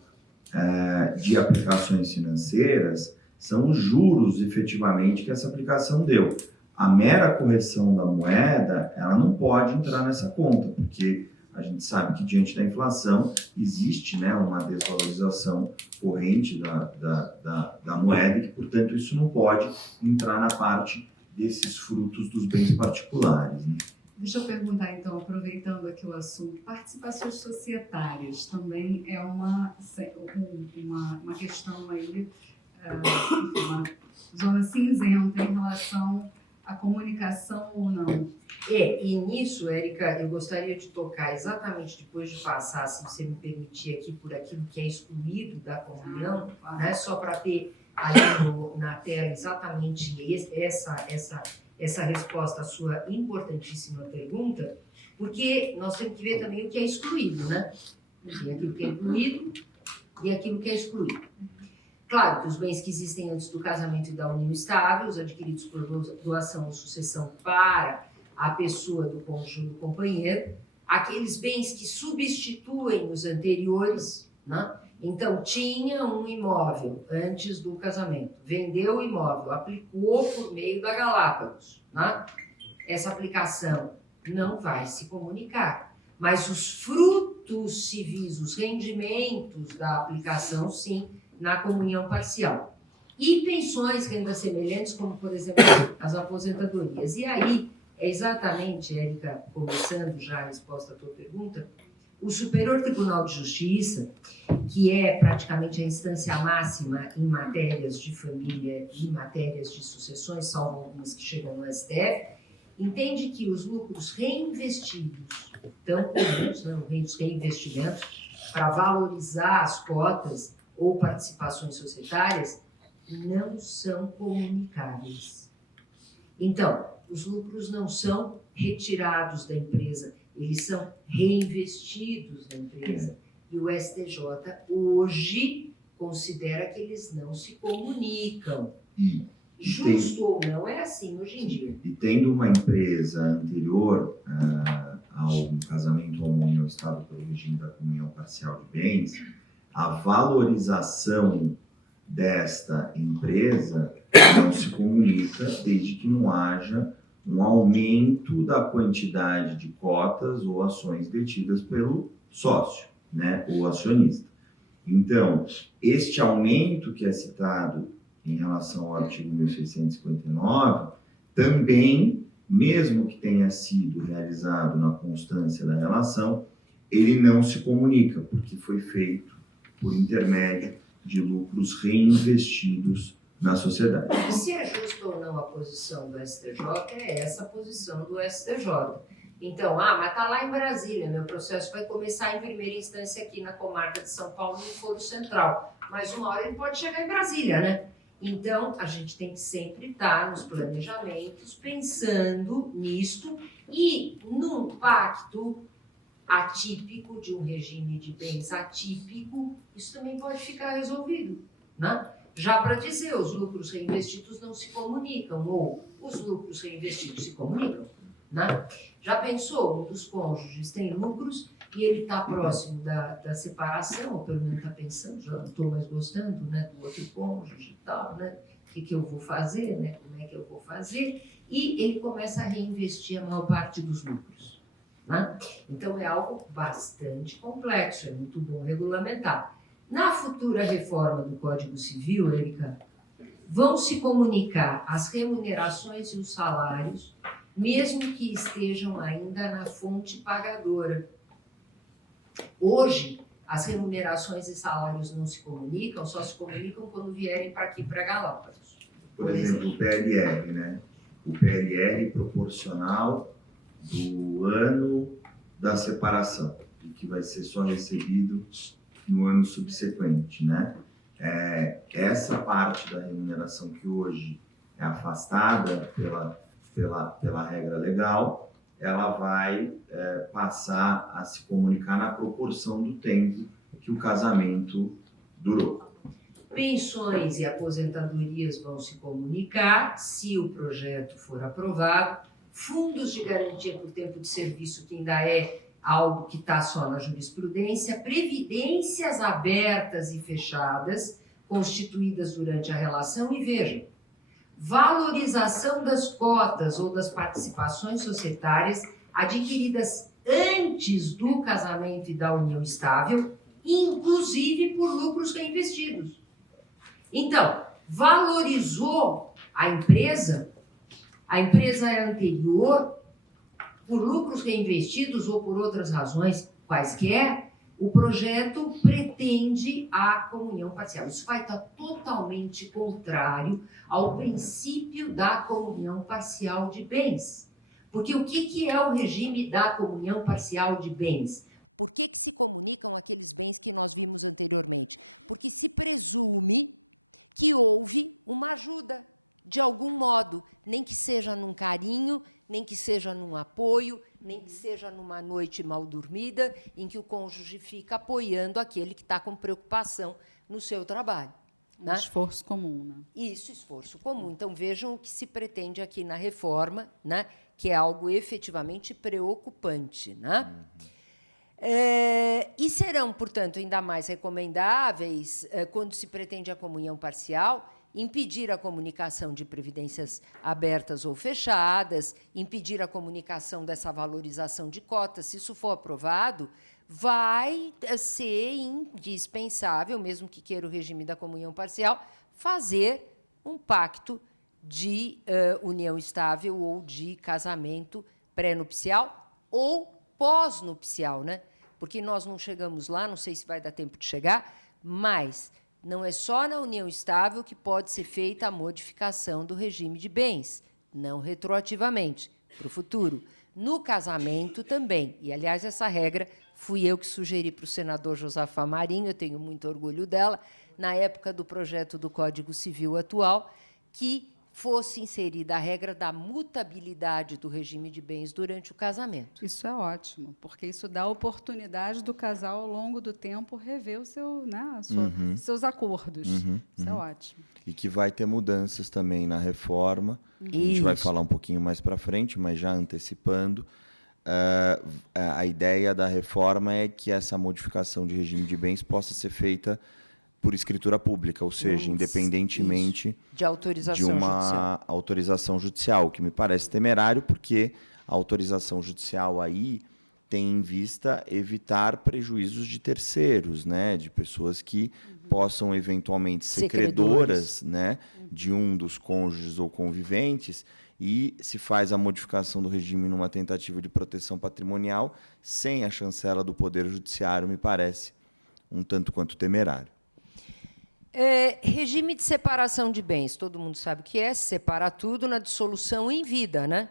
de aplicações financeiras são os juros, efetivamente, que essa aplicação deu. A mera correção da moeda, ela não pode entrar nessa conta, porque a gente sabe que, diante da inflação, existe, né, uma desvalorização corrente da moeda e que, portanto, isso não pode entrar na parte desses frutos dos bens particulares, né? Deixa eu perguntar, então, aproveitando aqui o assunto, participações societárias também é uma questão aí, uma zona cinzenta em relação à comunicação ou não. E nisso, Érica, eu gostaria de tocar exatamente depois de passar, se você me permitir, aqui por aquilo que é excluído da comunhão, né, só para ter ali na tela exatamente essa resposta à sua importantíssima pergunta, porque nós temos que ver também o que é excluído, né? Tem aquilo que é incluído e aquilo que é excluído. Claro que os bens que existem antes do casamento e da união estável, os adquiridos por doação ou sucessão para a pessoa do cônjuge ou do companheiro, aqueles bens que substituem os anteriores, né? Então, tinha um imóvel antes do casamento, vendeu o imóvel, aplicou por meio da Galápagos, né? Essa aplicação não vai se comunicar, mas os frutos civis, os rendimentos da aplicação, sim, na comunhão parcial. E pensões, rendas semelhantes, como, por exemplo, as aposentadorias. E aí, é exatamente, Érica, começando já a resposta à tua pergunta, o Superior Tribunal de Justiça, que é praticamente a instância máxima em matérias de família e em matérias de sucessões, salvo algumas que chegam no STF, entende que os lucros reinvestidos, tão comuns, né, os reinvestimentos, para valorizar as cotas ou participações societárias, não são comunicáveis. Então, os lucros não são retirados da empresa, eles são reinvestidos na empresa. E o STJ hoje considera que eles não se comunicam. Justo ou não, é assim hoje em dia. E tendo uma empresa anterior ao casamento ou união estável pelo regime da comunhão parcial de bens, a valorização desta empresa não se comunica desde que não haja um aumento da quantidade de cotas ou ações detidas pelo sócio, né, ou acionista. Então, este aumento que é citado em relação ao artigo 1659, também, mesmo que tenha sido realizado na constância da relação, ele não se comunica, porque foi feito por intermédio de lucros reinvestidos na sociedade. E se é justo ou não a posição do STJ, é essa a posição do STJ. Então, mas está lá em Brasília, meu processo vai começar em primeira instância aqui na comarca de São Paulo, no Foro Central. Mas uma hora ele pode chegar em Brasília, né? Então, a gente tem que sempre estar nos planejamentos, pensando nisto e num pacto atípico, de um regime de bens atípico, isso também pode ficar resolvido, né? Já para dizer, os lucros reinvestidos não se comunicam, ou os lucros reinvestidos se comunicam, né? Já pensou, um dos cônjuges tem lucros e ele está próximo da separação, ou pelo menos está pensando, já não estou mais gostando, né, do outro cônjuge e tal, né? O que eu vou fazer, né? Como é que eu vou fazer? E ele começa a reinvestir a maior parte dos lucros, né? Então, é algo bastante complexo, é muito bom regulamentar. Na futura reforma do Código Civil, Érica, vão se comunicar as remunerações e os salários, mesmo que estejam ainda na fonte pagadora. Hoje, as remunerações e salários não se comunicam, só se comunicam quando vierem para aqui, para Galápagos. Por exemplo, o PLR, né? O PLR proporcional do ano da separação, e que vai ser só recebido no ano subsequente, né? Essa parte da remuneração que hoje é afastada pela regra legal, ela vai passar a se comunicar na proporção do tempo que o casamento durou. Pensões e aposentadorias vão se comunicar, se o projeto for aprovado. Fundos de garantia por tempo de serviço, que ainda é algo que está só na jurisprudência. Previdências abertas e fechadas, constituídas durante a relação. E vejam, valorização das cotas ou das participações societárias adquiridas antes do casamento e da união estável, inclusive por lucros reinvestidos. Então, valorizou a empresa é anterior, por lucros reinvestidos ou por outras razões quaisquer, o projeto pretende a comunhão parcial. Isso vai estar totalmente contrário ao princípio da comunhão parcial de bens. Porque o que é o regime da comunhão parcial de bens? Por que se comunicam aqueles bens que nós vimos anteriormente? Porque se presume que houve uma ajuda, de algum modo, nem que seja num carinho, nem que seja num apoio, nem que seja numa noite mal dormida, em que o cônjuge fica apoiando aquele que está com preocupação no seu trabalho. Né? Esforço comum, né? Isso, esforço comum. Então, vejam o que se pretende aqui na reforma, né? Que é algo efetivamente preocupante. Né? E serão, portanto, ainda mais recomendáveis, quando se pretende a comunhão parcial, impedir a comunicação de previdências abertas ou fechadas, impedir a comunicação dessa valorização de cotas. Se isso for aprovado, vai ser indispensável, mesmo que queira o regime da comunhão parcial, fazer um pacto de união estável ou de casamento pré-nupcial ou pós-nupcial, né? Porque nós não chegamos lá, não sei se vai dar tempo de chegar, mas não é só na união estável que pode ser feita a modificação do regime de bens, não retroativamente, para o futuro. No casamento também. E, aliás, essa regra fui eu que sugeri para o senador Josafá Marinho, eu tenho muito orgulho dela, na época do projeto do Código Civil atual, que fosse inserida a regra da mutabilidade do regime de bens durante o casamento. Isso é ótimo, porque isso dá a oportunidade do casal, ao longo do tempo, rever o seu, né, seus acordos. Isso é ótimo. E que vai ter mudanças também na reforma. A gente vai falar um pouquinho mais para frente, mas já antecipando. A ideia da reforma é que essa modificação de regime de bens possa ser feita por escritura pública, ou seja, independentemente de autorização de uma judicial. autorização judicial, o que me parece temerário, porque a autorização judicial aí tem em vista evitar prejuízos de terceiros, né, de pessoas que possam eventualmente ser credoras, né, de um dos cônjuges ou conviventes, e se faz a modificação do regime numa tentativa de proteção patrimonial sem a chancela do Poder Judiciário, me parece um tanto quanto temerário. Regime de separação de bens, todo mundo sabe o que é, se separa tudo na dissolução em vida, né?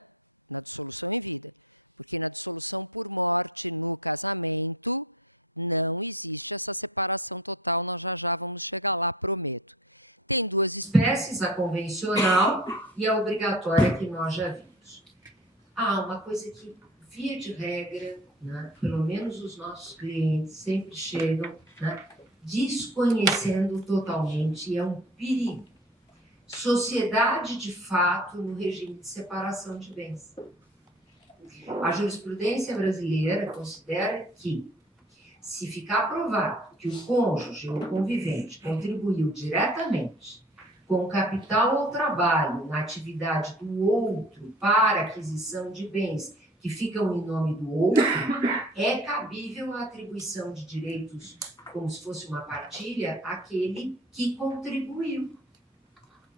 Na dissolução em vida. Porque na dissolução por morte no casamento não existe essa separação total, nós já vamos chegar lá, prometo. Tem duas espécies, a convencional e a obrigatória, que nós já vimos. Uma coisa que, via de regra, né, pelo menos os nossos clientes sempre chegam, né, desconhecendo totalmente, e é um perigo. Sociedade de fato no regime de separação de bens. A jurisprudência brasileira considera que, se ficar provado que o cônjuge ou convivente contribuiu diretamente com capital ou trabalho na atividade do outro para aquisição de bens que ficam em nome do outro, é cabível a atribuição de direitos, como se fosse uma partilha, àquele que contribuiu.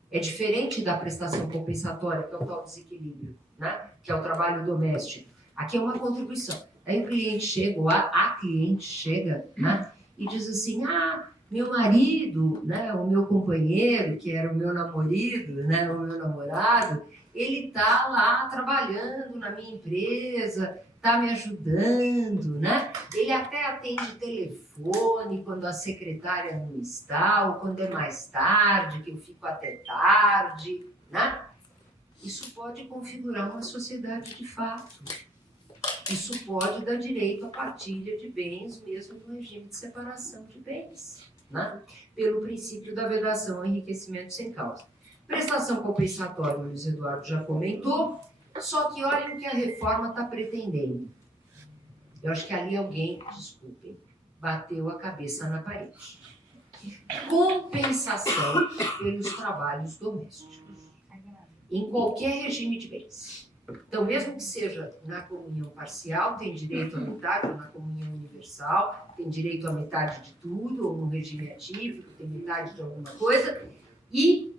É diferente da prestação compensatória, que é o tal desequilíbrio, né? Que é o trabalho doméstico. Aqui é uma contribuição. Aí o cliente chega, ou a cliente chega, né? E diz assim, meu marido, né, o meu companheiro, que era o meu namorado, né, o meu namorado, ele está lá trabalhando na minha empresa, está me ajudando, né? Ele até atende telefone quando a secretária não está, ou quando é mais tarde, que eu fico até tarde, né? Isso pode configurar uma sociedade de fato. Isso pode dar direito à partilha de bens, mesmo no regime de separação de bens, né? Pelo princípio da vedação ao enriquecimento sem causa. Prestação compensatória, o Luiz Eduardo já comentou, só que olha o que a reforma está pretendendo. Eu acho que ali alguém, desculpem, bateu a cabeça na parede. Compensação pelos trabalhos domésticos, em qualquer regime de bens. Então, mesmo que seja na comunhão parcial, tem direito à metade, ou na comunhão universal, tem direito à metade de tudo, ou no regime atípico, tem metade de alguma coisa, e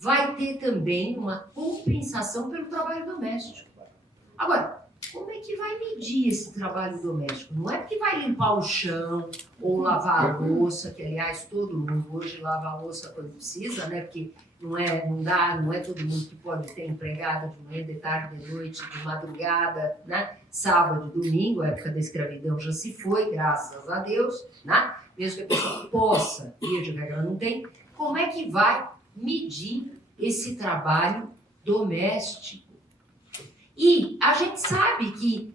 vai ter também uma compensação pelo trabalho doméstico. Agora, como é que vai medir esse trabalho doméstico? Não é porque vai limpar o chão ou lavar a louça, que aliás todo mundo hoje lava a louça quando precisa, né? Porque não é todo mundo que pode ter empregada de manhã, de tarde, de noite, de madrugada, né? Sábado, domingo, a época da escravidão já se foi, graças a Deus, né? Mesmo que a pessoa possa, via de regra não tem, como é que vai medir esse trabalho doméstico? E a gente sabe que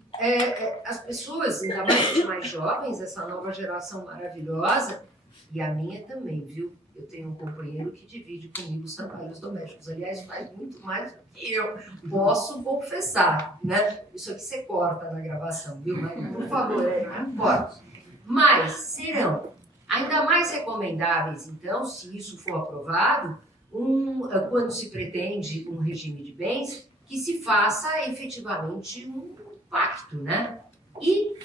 as pessoas, ainda mais jovens, essa nova geração maravilhosa, e a minha também, viu? Eu tenho um companheiro que divide comigo os trabalhos domésticos. Aliás, faz muito mais do que eu. Posso confessar, né? Isso aqui você corta na gravação, viu? Mas, por favor, não importa. Mas serão ainda mais recomendáveis, então, se isso for aprovado, quando se pretende um regime de bens, que se faça efetivamente um pacto, né? E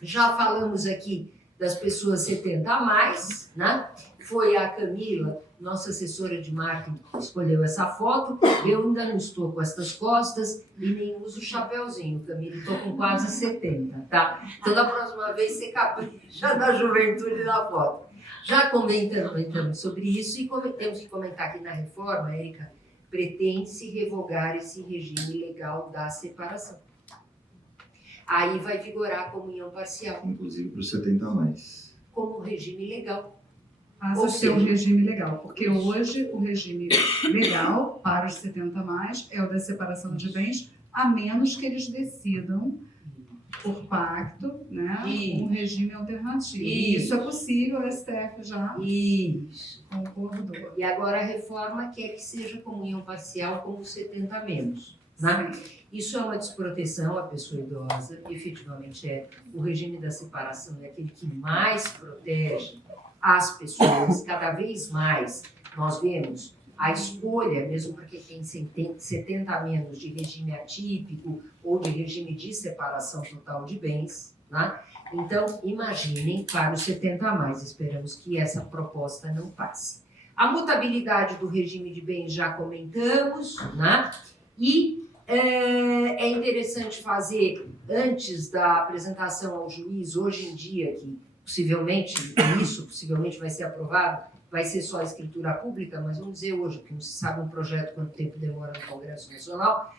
já falamos aqui das pessoas 70 a mais, né? Foi a Camila, nossa assessora de marketing, que escolheu essa foto. Eu ainda não estou com estas costas e nem uso chapeuzinho, Camila, estou com quase 70, tá? Então, da próxima vez, você capricha na juventude da foto. Já comentamos sobre isso e temos que comentar que na reforma, Érica, pretende-se revogar esse regime legal da separação. Aí vai vigorar a comunhão parcial. Inclusive para os 70 a mais. Como regime legal. Passa a ser um regime legal, porque hoje o regime legal para os 70 a mais é o da separação de bens, a menos que eles decidam, por pacto, né, um regime alternativo. E isso é possível, o STF já concordou. E agora a reforma quer que seja comunhão parcial como 70 a menos. Né? Isso é uma desproteção à pessoa idosa, efetivamente é. O regime da separação é aquele que mais protege as pessoas, cada vez mais nós vemos a escolha, mesmo para quem tem 70 a menos de regime atípico ou de regime de separação total de bens, né? Então, imaginem para os 70 a mais, esperamos que essa proposta não passe. A mutabilidade do regime de bens já comentamos, né? E é interessante fazer, antes da apresentação ao juiz, hoje em dia, que possivelmente vai ser aprovado, vai ser só a escritura pública, mas vamos dizer hoje, porque não se sabe um projeto quanto tempo demora no Congresso Nacional.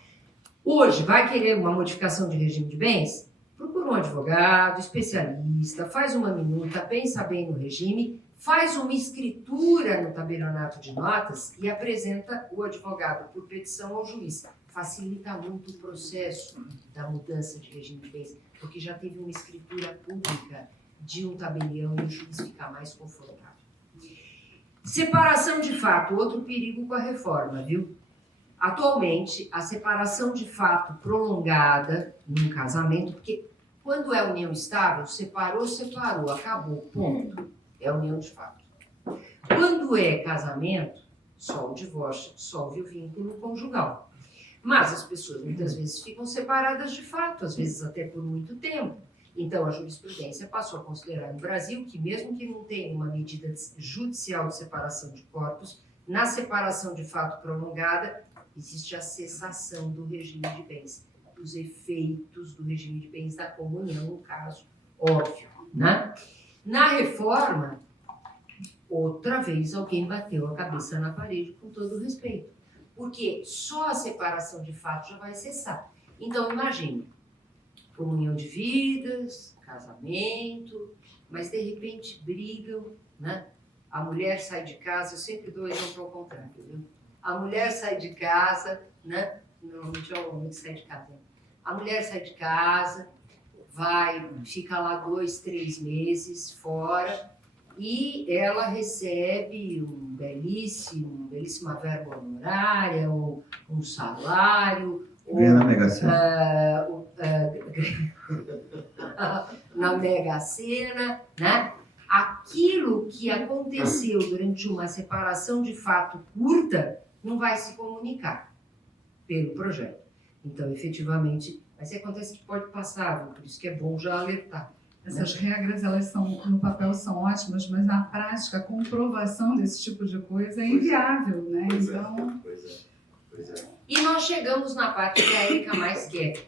Hoje, vai querer uma modificação de regime de bens? Procura um advogado, especialista, faz uma minuta, pensa bem no regime, faz uma escritura no tabelionato de notas e apresenta o advogado por petição ao juiz. Facilita muito o processo da mudança de regime de bens, porque já teve uma escritura pública de um tabelião e o juiz fica mais confortável. Separação de fato, outro perigo com a reforma, viu? Atualmente, a separação de fato prolongada num casamento, porque quando é união estável, separou, acabou, ponto. É união de fato. Quando é casamento, só o divórcio dissolve o vínculo conjugal. Mas as pessoas muitas vezes ficam separadas de fato, às vezes até por muito tempo. Então a jurisprudência passou a considerar no Brasil que mesmo que não tenha uma medida judicial de separação de corpos, na separação de fato prolongada, existe a cessação do regime de bens, os efeitos do regime de bens da comunhão, no caso, óbvio, né? Na reforma, outra vez alguém bateu a cabeça na parede, com todo o respeito, porque só a separação de fato já vai cessar. Então, imagine, comunhão de vidas, casamento, mas de repente brigam, né? A mulher sai de casa, eu sempre dou exemplo ao contrário, viu? A mulher sai de casa, né? Normalmente é o homem que sai de casa. A mulher sai de casa, fica lá 2, 3 meses fora e ela recebe belíssima verba honorária, ou um salário. Ganha na Mega Sena. Na Mega Sena, né? Aquilo que aconteceu durante uma separação de fato curta não vai se comunicar pelo projeto. Então, efetivamente, mas acontece que pode passar, por isso que é bom já alertar. Essas regras, elas são, no papel são ótimas, mas na prática, a comprovação desse tipo de coisa é inviável, né? Então... Pois é. E nós chegamos na parte que a Érica mais quer.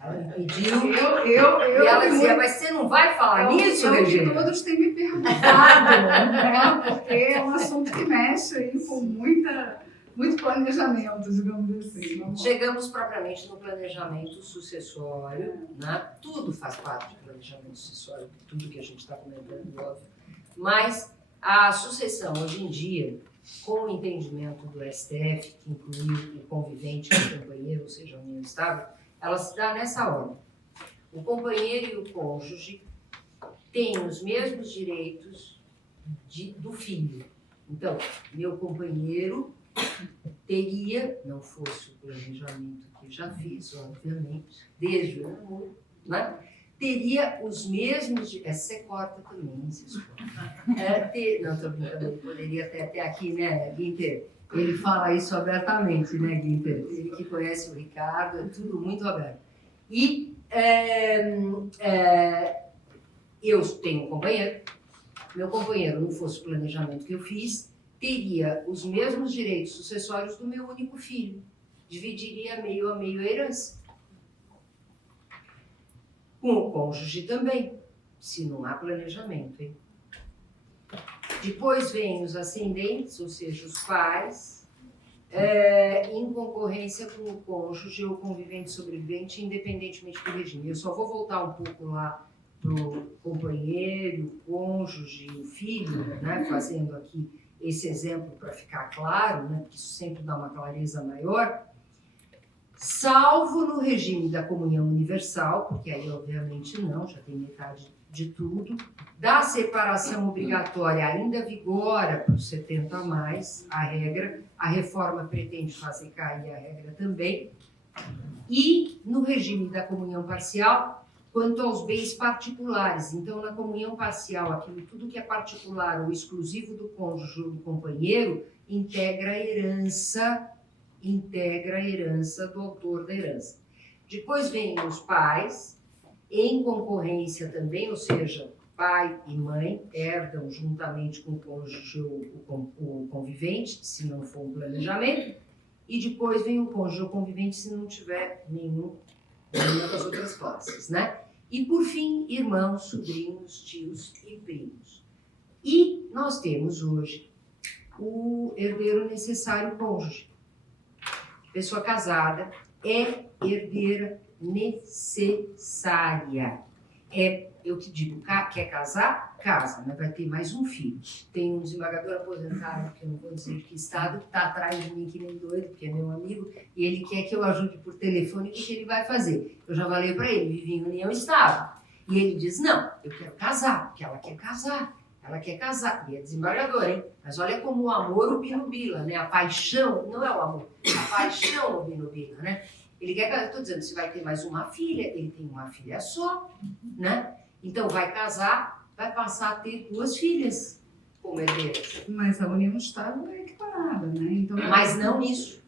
Ela me pediu. E ela dizia, mas você não vai falar nisso, Regina? Que todos têm me perguntado, né? Porque é um assunto que mexe aí com muito planejamento, digamos assim. Vamos... Chegamos propriamente no planejamento sucessório, né? Tudo faz parte do planejamento sucessório, tudo que a gente está comentando, óbvio. Mas a sucessão, hoje em dia, com o entendimento do STF, que inclui o convivente e o companheiro, ou seja, a união estável, ela se dá nessa ordem. O companheiro e o cônjuge têm os mesmos direitos do filho. Então, meu companheiro teria, não fosse o planejamento que já fiz, obviamente, desde o amor, né? Teria os mesmos... Essa você corta também, vocês cortam. Não, estou brincando, ele poderia até aqui, né, Guinter? Ele fala isso abertamente, né, Guinter? Ele que conhece o Ricardo, é tudo muito aberto. E eu tenho um companheiro, meu companheiro, não fosse o planejamento que eu fiz, teria os mesmos direitos sucessórios do meu único filho. Dividiria meio a meio a herança. Com o cônjuge também, se não há planejamento, hein? Depois vem os ascendentes, ou seja, os pais, em concorrência com o cônjuge ou convivente sobrevivente, independentemente do regime. Eu só vou voltar um pouco lá para o companheiro, o cônjuge, o filho, né, fazendo aqui esse exemplo para ficar claro, né, porque isso sempre dá uma clareza maior. Salvo no regime da comunhão universal, porque aí obviamente não, já tem metade de tudo, da separação obrigatória ainda vigora para os 70 a mais, a regra, a reforma pretende fazer cair a regra também, e no regime da comunhão parcial, quanto aos bens particulares. Então, na comunhão parcial, aquilo tudo que é particular ou exclusivo do cônjuge ou do companheiro, integra a herança do autor da herança. Depois vêm os pais, em concorrência também, ou seja, pai e mãe herdam juntamente com o cônjuge ou o convivente, se não for um planejamento, e depois vem o cônjuge ou convivente se não tiver nenhuma das outras classes, né? E por fim, irmãos, sobrinhos, tios e primos. E nós temos hoje o herdeiro necessário cônjuge. Pessoa casada é herdeira necessária. eu te digo, quer casar? Casa, mas vai ter mais um filho. Tem um desembargador aposentado, que eu não vou dizer de que estado, que está atrás de mim que nem doido, porque é meu amigo, e ele quer que eu ajude por telefone o que ele vai fazer. Eu já falei para ele, vivi em união estável. E ele diz, não, eu quero casar, porque ela quer casar. Ela quer casar. E é desembargador, hein? Mas olha como o amor obnubila, né? A paixão, não é o amor, a paixão obnubila, né? Ele quer casar, eu estou dizendo, você vai ter mais uma filha, ele tem uma filha só, né? Então vai casar, vai passar a ter 2 filhas como herdeiras. Mas a união estável é equiparada, né? Então, Mas não nisso.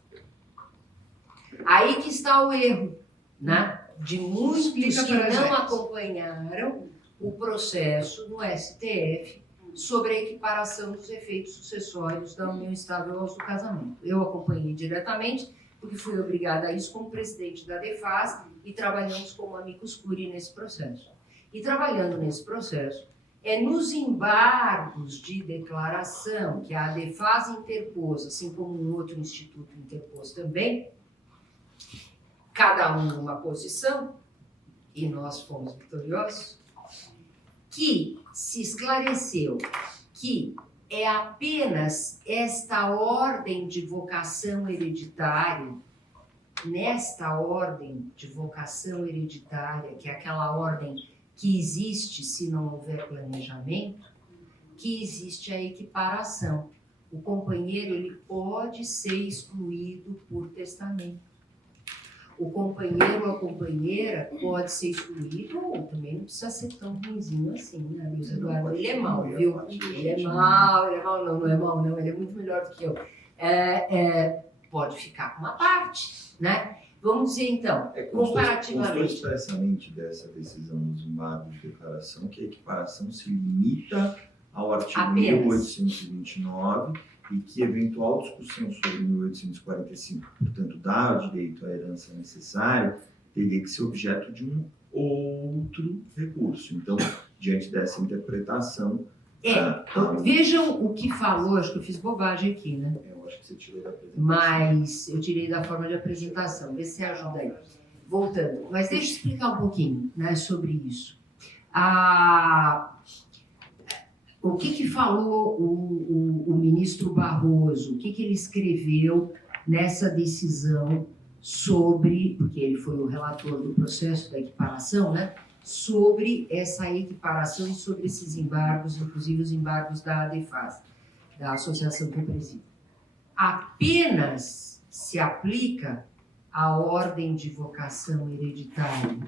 Aí que está o erro, né? De muitos Explica que pra não gente. acompanharam o processo no STF sobre a equiparação dos efeitos sucessórios da união estável aos do casamento. Eu acompanhei diretamente, porque fui obrigada a isso como presidente da DEFAS e trabalhamos como amicus curiae nesse processo. E trabalhando nesse processo, é nos embargos de declaração que a DEFAS interpôs, assim como um outro instituto interpôs também, cada um numa posição, e nós fomos vitoriosos, que se esclareceu que é apenas esta ordem de vocação hereditária, nesta ordem de vocação hereditária, que é aquela ordem que existe se não houver planejamento, que existe a equiparação. O companheiro ele pode ser excluído por testamento. O companheiro ou a companheira pode ser excluído, ou também não precisa ser tão ruimzinho assim, né, Luiz Eduardo? Ele é mau, viu? Ele é mau, não é mau, não, ele é muito melhor do que eu. Pode ficar com uma parte, né? Vamos dizer, então, Constou comparativamente. expressamente dessa decisão dos embargos de declaração que a equiparação se limita ao artigo Apenas. 1829 e que eventual discussão sobre 1845, portanto, dá o direito à herança necessária, teria que ser objeto de um outro recurso. Então, diante dessa interpretação... Vejam o que falou, acho que eu fiz bobagem aqui, né? Eu acho que você tirou da apresentação. Mas eu tirei da forma de apresentação, vê se ajuda aí. Voltando, mas deixa eu explicar um pouquinho, né, sobre isso. O que falou o ministro Barroso, o que ele escreveu nessa decisão sobre, porque ele foi o relator do processo da equiparação, né, sobre essa equiparação e sobre esses embargos, inclusive os embargos da ADEFAS, da associação que eu presido. Apenas se aplica a ordem de vocação hereditária.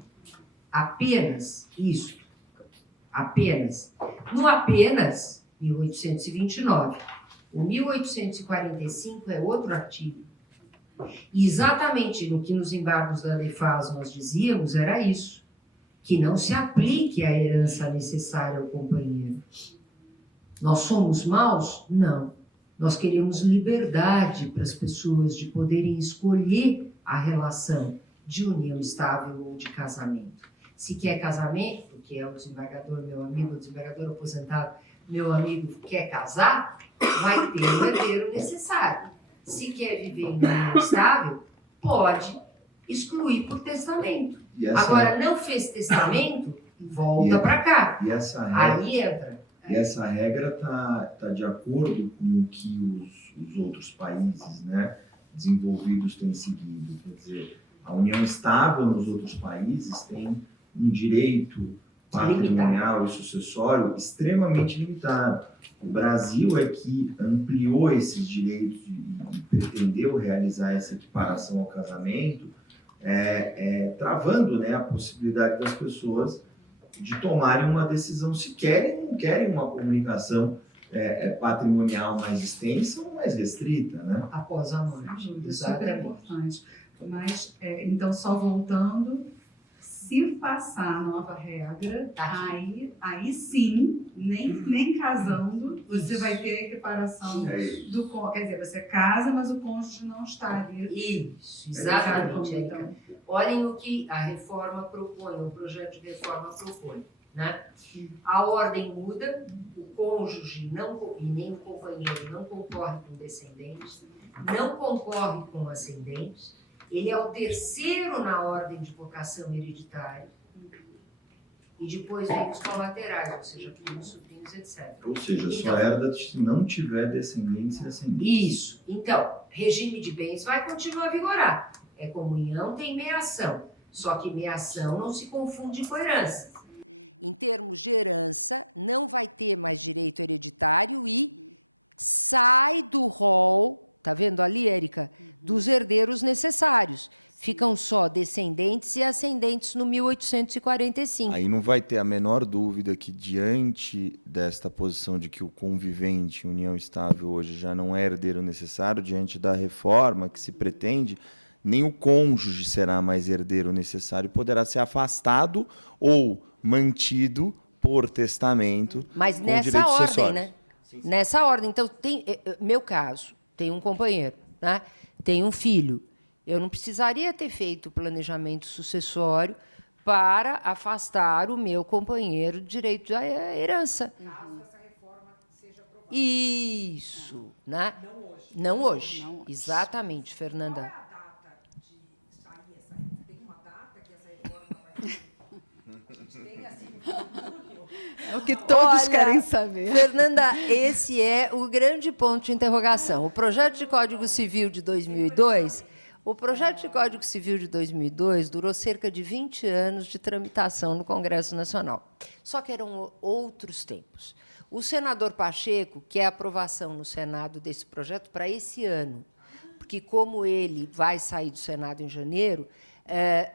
Apenas isso. Apenas. No apenas, 1829. O 1845 é outro artigo. E exatamente no que nos embargos da DEFAS nós dizíamos era isso. Que não se aplique a herança necessária ao companheiro. Nós somos maus? Não. Nós queremos liberdade para as pessoas de poderem escolher a relação de união estável ou de casamento. Se quer casamento, que é o desembargador, meu amigo, o desembargador aposentado, meu amigo quer casar, vai ter o herdeiro necessário. Se quer viver em união estável, pode excluir por testamento. Agora, não fez testamento, volta para cá. E essa regra... Aí entra. E essa regra está de acordo com o que os outros países, né, desenvolvidos têm seguido. Quer dizer, a união estável nos outros países tem um direito patrimonial e sucessório extremamente limitado. O Brasil é que ampliou esses direitos e pretendeu realizar essa equiparação ao casamento, travando, né, a possibilidade das pessoas de tomarem uma decisão se querem ou não querem uma comunicação patrimonial mais extensa ou mais restrita, né? Após a morte. Isso é super importante. Mas, então, só voltando, se passar a nova regra, aí sim, nem casando, você vai ter a equiparação do cônjuge. Quer dizer, você casa, mas o cônjuge não está ali. Isso, exatamente. Então, olhem o que a reforma propõe, o projeto de reforma propõe, né? A ordem muda, o cônjuge e nem o companheiro não concorre com descendentes, não concorre com ascendentes, ele é o terceiro na ordem de vocação hereditária. E depois vem os colaterais, ou seja, primos, sobrinhos, etc. Ou seja, só Então, herda se não tiver descendentes e ascendentes. isso. Então, regime de bens vai continuar a vigorar. É comunhão, tem meação. Só que meação não se confunde com herança. Em termos de herança, não vai ter mais direito hereditário e sai do rol, tá vendo ali, Érica? Dos herdeiros necessários. Ficam só descendentes e ascendentes no 1845. Aí não vai ter a menor dúvida que, diante desta posição de que o convivente em união estável hoje já não é herdeiro necessário, diante da reforma que se pretende, nem o cônjuge será mais herdeiro necessário, poderá ser afastado ou mantido por testamento. Mas com nessa direitos ordem, sucessórios. né? Nessa ordem. Então, tem, meu caso, tem um companheiro, né? Tem um filho. Eu não precisaria ter feito planejamento sucessório para afastar o meu companheiro do direito à herança. Caso essa reforma seja aprovada. Isso, né? Não hoje. Não hoje. Não hoje. Exatamente, Qual é Fernanda. a data de sair essa reforma? Tem uma data que essa reforma vai sair? A gente tem assim, julho. É o que todos Olha, querem saber. Fernanda, esse é o grande ponto de interrogação. O projeto de Código Civil de 2002, o projeto de Código Civil de 2002 durou cerca de 20 anos de tramitação no Congresso Nacional. Só que eram outros tempos. O senador Pacheco quer aprovação no Senado desse projeto para esse ano, porque como ele vai sair do Senado em janeiro,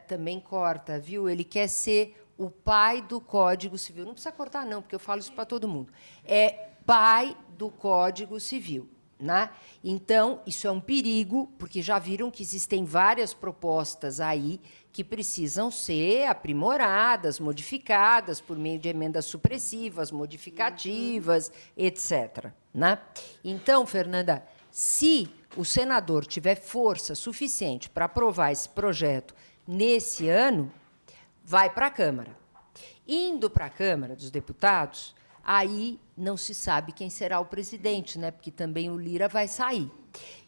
também corta, viu? Ele quer ser o pai do Código Civil. Não precisa cortar, não, porque eu falo isso para todo mundo. É pai do Código Civil. Né? Então, isso é um perigo, porque já viram que existem várias propostas aí que precisam ser aprimoradas, modificadas por meio de emendas supressivas, modificativas, etc. Né? Então, Fernanda, se o senador tiver força suficiente para aprovar esse projeto nesse ano, vai para a Câmara. Indo para a Câmara dos Deputados, aí não se sabe quem será o presidente, né? Porque também o Lira vai sair.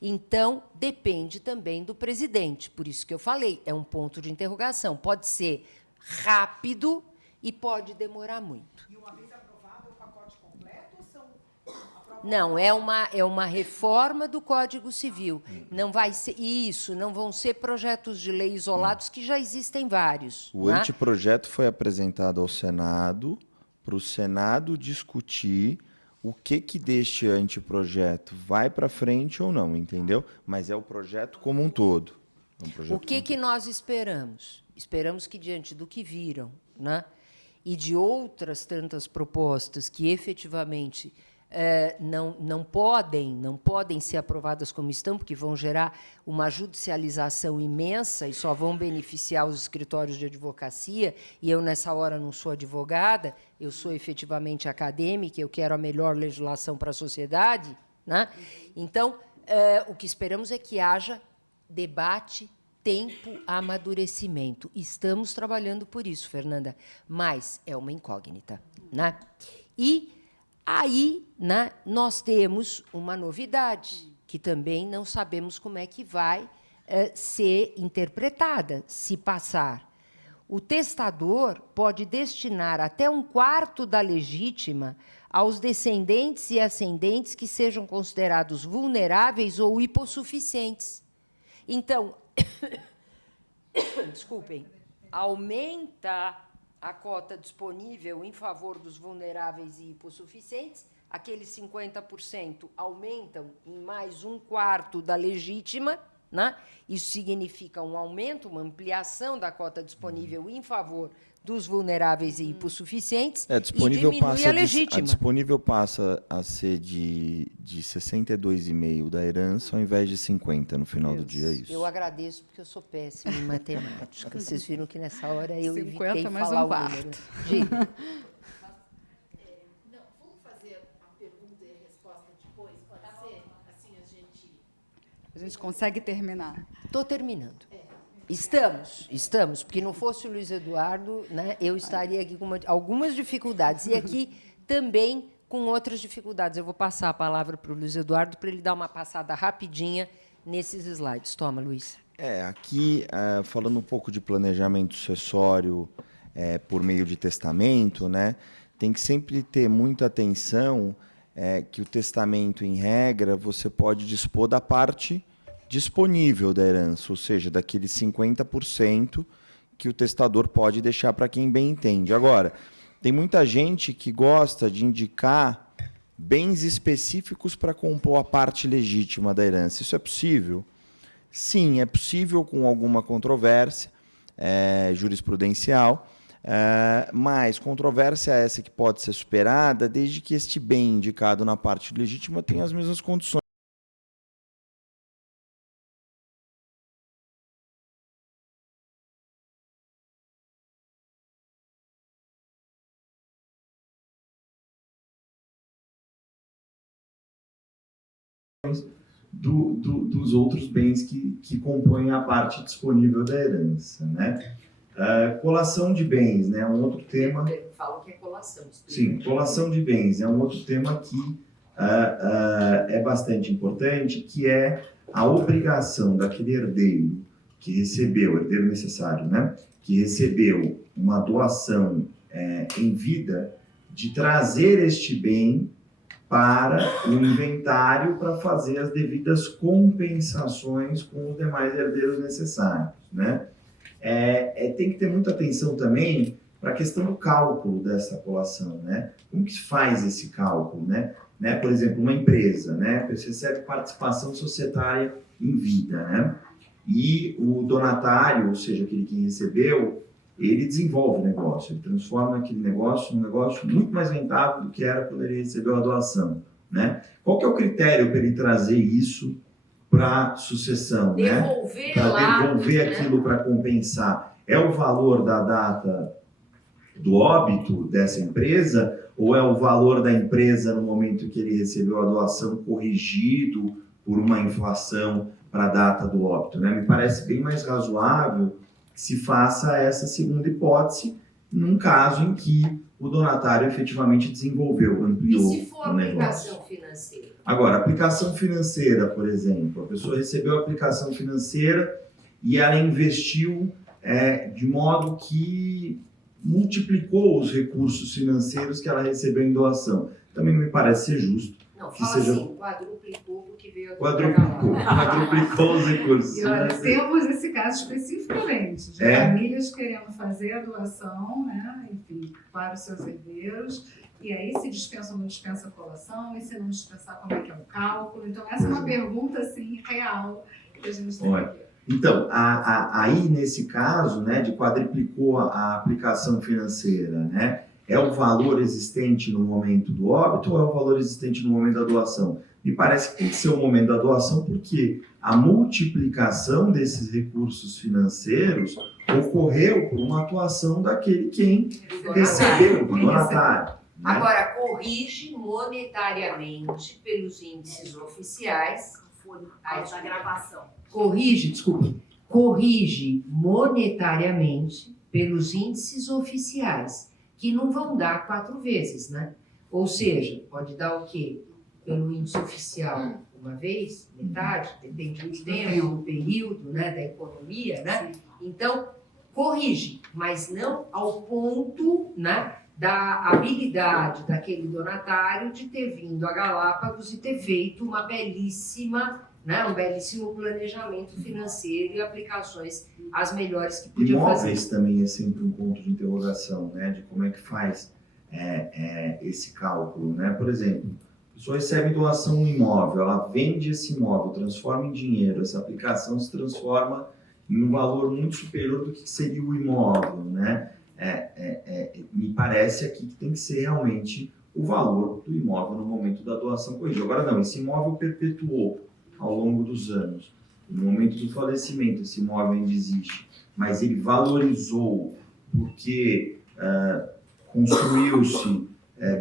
Então, depende também do presidente. Por isso que eu falei, é um ponto de interrogação. Pode ser rápido e pode demorar muito. E uma vez aprovado o pacote completo ou são aprovados? Não, é uma reforma do Código Civil. Não vai ser isso, não vão ser projetos de lei isolados, que já existem vários. O né? anteprojeto foi apresentado ao Senado, para o Senado discutir o que deste anteprojeto vai para frente ou não, entendeu? Mas é o projeto como um todo. É um projeto O que nós esperamos? Esperamos que, diante do que viram, né, e de outras tantas propostas que efetivamente não podem ser aprovadas como estão, porque vão gerar uma judicialização imensa e só vão beneficiar os escritórios de advocacia, e eu, nessa hora, não sou advogada, eu sou efetivamente acadêmica, eu quero a melhor legislação para a sociedade. Né? Então, o que esperamos é que haja debate, tempo, amadurecimento. Estamos trabalhando por isso, Fernanda, mas é uma incógnita. Né? E aí, né, nós temos uma novidade, que também não sabemos como é que vai ser interpretada, se passar. O testador pode destinar até 1/4 da legítima aos descendentes e ascendentes que sejam considerados vulneráveis ou hipossuficientes. Então, desculpem, aumenta a cota disponível em favor dos vulneráveis e hipossuficientes, aqueles 50% aumentam em mais 1/4 da legítima, né? Isso significa um aumento, uma ampliação da cota disponível em favor dos vulneráveis e hipossuficientes, e diminui a legítima. A disponível passa a ser de 62,5% da herança, ao invés de 50% no final do dia, é isso. Eu agradeço, porque eu sou péssima em matemática. Vocês viram que, nessa hora, eu 50 evitei mais falar 1/4. o número. Diga. Não, vamos fazer a pergunta e a resposta depois, pode ser? Assim a gente... A gente consegue terminar. Estou terminando. Estamos, porque não fosse o Luiz Eduardo, né, eu estaria aqui com algumas dificuldades, e aqui também com outras dificuldades. Eu vou passar a palavra para o Luiz Eduardo para ele dar uma passada rapidinha nesses slides. Toma, Luiz. Aqui, falando um pouco de planejamento sucessório, por meio de testamento, né? Tem que sempre ter muita atenção que o testamento, em regra, você pode dispor da parte disponível da herança, ou seja, daqueles 50% que o testador pode deixar para quem bem entende. Agora, tem muita gente que gosta de indicar bens específicos para compor a parte legítima da herança. Isso é possível? Sim, é possível com alguma controvérsia jurisprudencial, mas controvérsia essa que pode ser superada desde que este bem indicado na parte legítima tenha as mesmas condições. Dos outros bens que compõem a parte disponível da herança, né? Colação de bens, né? Um outro tema. Falam que é colação. Sim, colação de bens é um outro tema que é bastante importante, que é a obrigação daquele herdeiro que recebeu, herdeiro necessário, né? Que recebeu uma doação em vida, de trazer este bem para o inventário para fazer as devidas compensações com os demais herdeiros necessários, né? Tem que ter muita atenção também para a questão do cálculo dessa colação, né? Como que se faz esse cálculo, né? Por exemplo, uma empresa, né? Você recebe participação societária em vida, né? E o donatário, ou seja, aquele que recebeu, ele desenvolve o negócio, ele transforma aquele negócio num negócio muito mais rentável do que era quando ele recebeu a doação, né? Qual que é o critério para ele trazer isso para a sucessão, Devolver para devolver aquilo para compensar? É o valor da data do óbito dessa empresa ou é o valor da empresa no momento que ele recebeu a doação corrigido por uma inflação para a data do óbito, né? Me parece bem mais razoável que se faça essa segunda hipótese num caso em que o donatário efetivamente desenvolveu, ampliou E se for o negócio. aplicação financeira? Agora, aplicação financeira, por exemplo, a pessoa recebeu a aplicação financeira e ela investiu de modo que multiplicou os recursos financeiros que ela recebeu em doação. Também me parece ser justo. Não, Que fala seja- assim, quadruplicou porque veio aqui Quadruplicou os recursos E olha, financeiros. temos esse caso especificamente, de famílias querendo fazer a doação, né? Enfim, para os seus herdeiros. E aí, se dispensa ou não dispensa a colação, e se não dispensar, como é que é o cálculo? Então, essa é uma pergunta, assim, real que a gente tem. Olha, então, aí nesse caso, né, de quadriplicou a aplicação financeira, né, é o valor existente no momento do óbito ou é o valor existente no momento da doação? Me parece que tem que ser o momento da doação, porque a multiplicação desses recursos financeiros ocorreu por uma atuação daquele quem recebeu, do donatário, né? Agora, corrige monetariamente pelos índices oficiais. Da gravação. Corrige monetariamente pelos índices oficiais, que não vão dar 4 vezes, né? Ou seja, pode dar o quê? Pelo índice oficial uma vez, metade, depende do tempo, do período, né, da economia, né? Então, corrige, mas não ao ponto, né, da habilidade daquele donatário de ter vindo a Galápagos e ter feito uma belíssima, né, um belíssimo planejamento financeiro e aplicações as melhores que podia fazer. Imóveis também é sempre um ponto de interrogação, né, de como é que faz esse cálculo, né? Por exemplo, a pessoa recebe doação um imóvel, ela vende esse imóvel, transforma em dinheiro, essa aplicação se transforma em um valor muito superior do que seria o imóvel, né? Me parece aqui que tem que ser realmente o valor do imóvel no momento da doação corrigida. Agora não, esse imóvel perpetuou ao longo dos anos. No momento do falecimento, esse imóvel ainda existe, mas ele valorizou porque construiu-se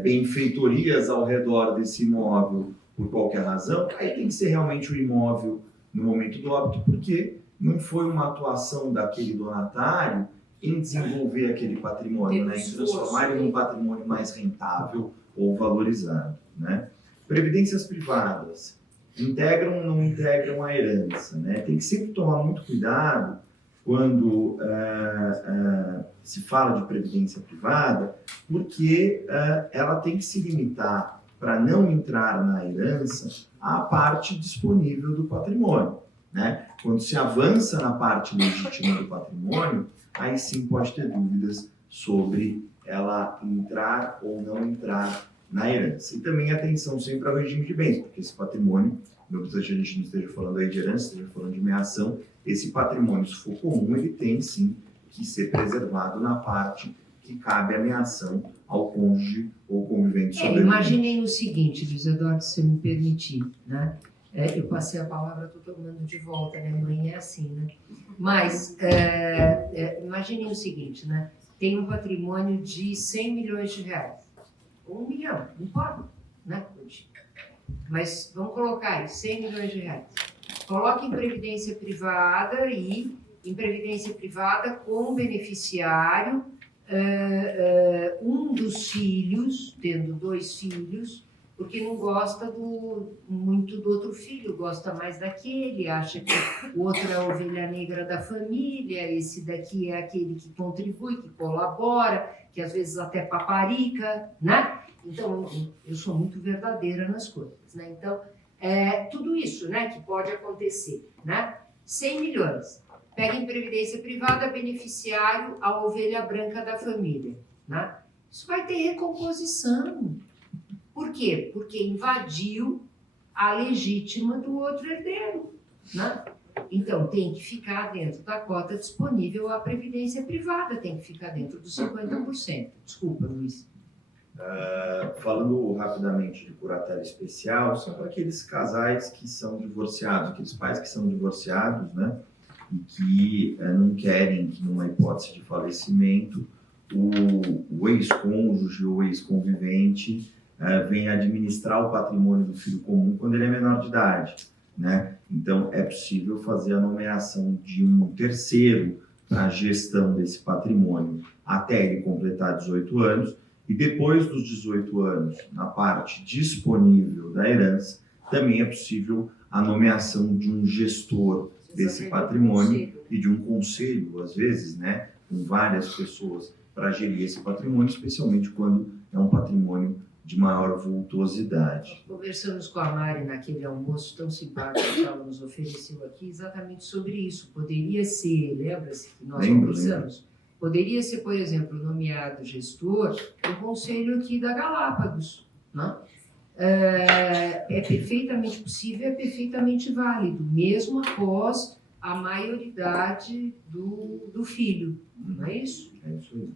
benfeitorias ao redor desse imóvel por qualquer razão, aí tem que ser realmente o imóvel no momento do óbito, porque não foi uma atuação daquele donatário em desenvolver aquele patrimônio, né? Em transformar ele num patrimônio mais rentável ou valorizado, né? Previdências privadas integram ou não integram a herança, né? Tem que sempre tomar muito cuidado quando se fala de previdência privada, porque ela tem que se limitar para não entrar na herança a parte disponível do patrimônio, né? Quando se avança na parte legítima do patrimônio, aí sim pode ter dúvidas sobre ela entrar ou não entrar na herança. E também atenção sempre ao regime de bens, porque esse patrimônio, mesmo que a gente não esteja falando aí de herança, esteja falando de meação, esse patrimônio, se for comum, ele tem sim que ser preservado na parte que cabe a meação ao cônjuge ou convivente sobrevivente. Imaginei o seguinte, Luiz Eduardo, se eu me permitir, né? Eu passei a palavra, estou tomando de volta, né? Mãe é assim, né? Mas, imaginei o seguinte, né? Tem um patrimônio de 100 milhões de reais. 1 milhão, não importa, né? Mas vamos colocar aí, 100 milhões de reais. Coloque em previdência privada e em previdência privada com beneficiário, um dos filhos, tendo 2 filhos, porque não gosta muito do outro filho, gosta mais daquele, acha que o outro é a ovelha negra da família, esse daqui é aquele que contribui, que colabora, que às vezes até paparica, né? Então, eu sou muito verdadeira nas coisas, né? Então, tudo isso, né, que pode acontecer, né? 100 milhões. Pega em previdência privada, beneficiário, a ovelha branca da família, né? Isso vai ter recomposição. Por quê? Porque invadiu a legítima do outro herdeiro, né? Então, tem que ficar dentro da cota disponível à previdência privada, tem que ficar dentro dos 50%. Desculpa, Luiz. Falando rapidamente de curatela especial, são para aqueles casais que são divorciados, aqueles pais que são divorciados, né? E que não querem que, numa hipótese de falecimento, o ex-cônjuge ou ex-convivente venha administrar o patrimônio do filho comum quando ele é menor de idade, né? Então, é possível fazer a nomeação de um terceiro para a gestão desse patrimônio até ele completar 18 anos, e depois dos 18 anos, na parte disponível da herança, também é possível a nomeação de um gestor desse patrimônio e de um conselho, às vezes, né, com várias pessoas para gerir esse patrimônio, especialmente quando é um patrimônio de maior vultuosidade. Conversamos com a Mari naquele almoço tão simpático que ela nos ofereceu aqui, exatamente sobre isso. Poderia ser, lembra-se que nós conversamos? Poderia ser, por exemplo, nomeado gestor do conselho aqui da Galápagos, né? É perfeitamente possível, é perfeitamente válido, mesmo após a maioridade do filho, não é isso? É isso aí.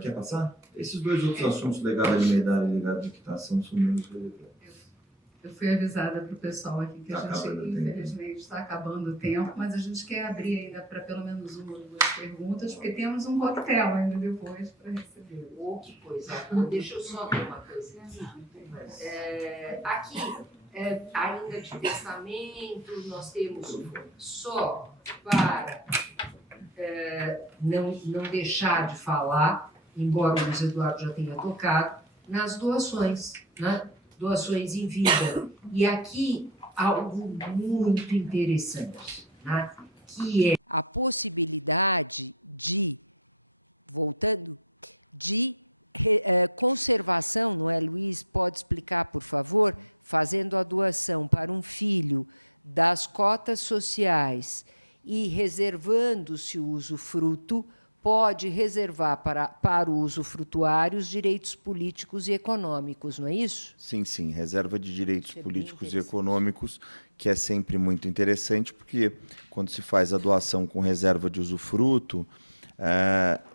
Quer passar? Esses 2 outros assuntos, legado à alimentar e legado de quitação, são menos relevantes. Eu fui avisada para o pessoal aqui que Tá a gente, acabando infelizmente, está acabando o tempo, mas a gente quer abrir ainda para pelo menos 1 ou 2 perguntas, porque temos um coquetel ainda depois para receber. Oh, que coisa! Deixa eu só ver uma coisa. Aqui, ainda de testamento, nós temos só para não deixar de falar, embora o Luiz Eduardo já tenha tocado, nas doações, né? Doações em vida. E aqui, algo muito interessante, né? Que é a possibilidade de, voltando, de conservação, não é, Luiz? Pode explicar, por favor? Fazendo a doação para um filho das cotas sociais e reservando-se o usufruto, pode reservar para o usufrutuário os direitos políticos e econômicos, não é isso? Sim, sim, reserva de direitos políticos e econômicos, que é sempre muito interessante, porque quando se faz a doação com reserva de usufruto,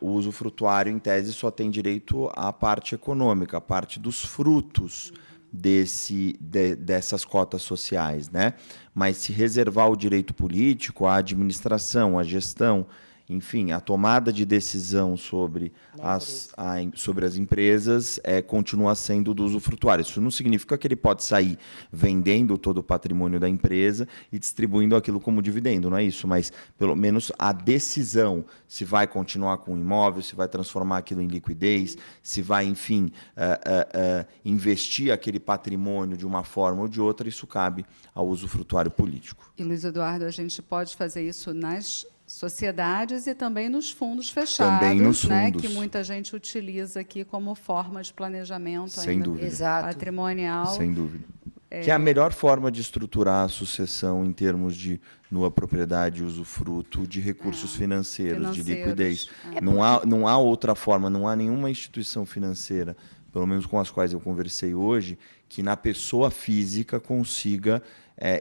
o usufrutuário, em tese, só tem direito à parte econômica, à parte dos frutos dessas cotas sociais, né? Mas se reservar o direito político, a administração, a gestão, enfim, a tomada de decisão sobre as empresas continua sendo do usufrutuário. Isso não significa que ele pode sair vendendo todo o patrimônio da empresa e distribuindo aquilo como dividendo, não é isso? Mas, pelo menos, a decisão se vai continuar com o imóvel, se vai transformar aquilo em liquidez, se vai, enfim, investir aquele patrimônio de uma forma ou de outra, isso cabe ao usufrutuário político. E, Luiz Eduardo, a gente pode fazer isso sociedades e também nos fundos fechados, Também nos né, fundos. que muita gente utiliza aqui como forma de planejamento Sem ainda dúvida. Exato. patrimonial. Sem dúvida. Que é a melhor forma de estruturar a sucessão em termos de nua propriedade e usufruto de recursos financeiros, de liquidez. Não há outra forma, não há nenhuma instituição financeira, pelo menos com as quais eu conversei hoje, que na pessoa física consiga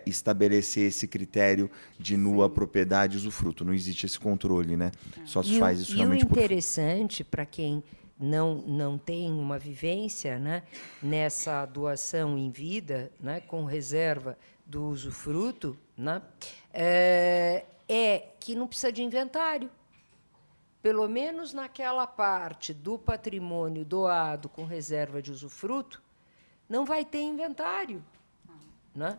estabelecer esse critério de nua propriedade e usufruto. Não existe esse controle, né? Só se faz isso E o realmente por interessante, para quem não tem uma vivência, né, nessa doação em vida, né, com reserva do usufruto, né, é que não precisa de inventário. Pelo menos naquela parte do patrimônio doado com reserva de usufruto, não vai ter inventário, né?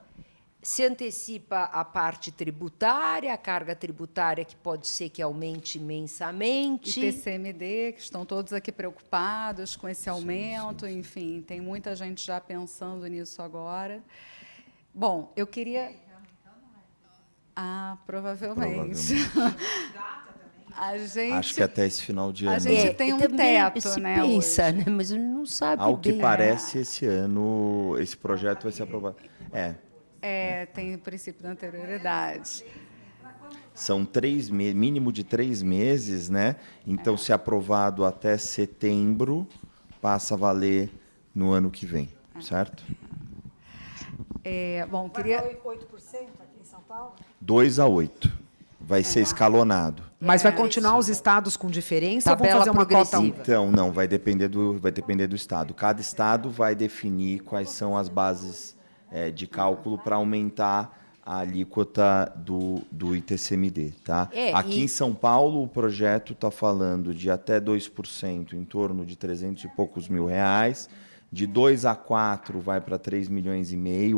Se antecipa a parte tributária, a carga tributária que pode ser que aumente imensamente. E TCMD, que estão todos aqui preocupados com esse aumento, enfim, tem muita gente já pensando nisso agora. Bom, eu queria... provavelmente. A gente, Acho que até esse final de ano. a gente tem e um também teto, se né? pensa, hoje. né? Mas ele não sabe Ao que bem. parece, esse ano, esse projeto vai ser aprovado. Tem o princípio da anterioridade. São mínimo de 3 meses, né? Então, se aprovado até setembro, passa a valer no ano que vem, certo? Bom, queria... 8% aqui em São Paulo? 2 a 8. Vai ser escalonado. Mas vai continuar os estados com diferença Tabela ou vão fazer uma cota progressiva. Então, não, vai depender do estado. Cada estado vai definir quais são as bases de cálculo para aumentar a alíquota do ITCMD, tá? Aqui em São Paulo, o projeto está falando de até 2%, em torno de 300 e poucos mil reais. De 2 a 4 vai para 3,5 milhões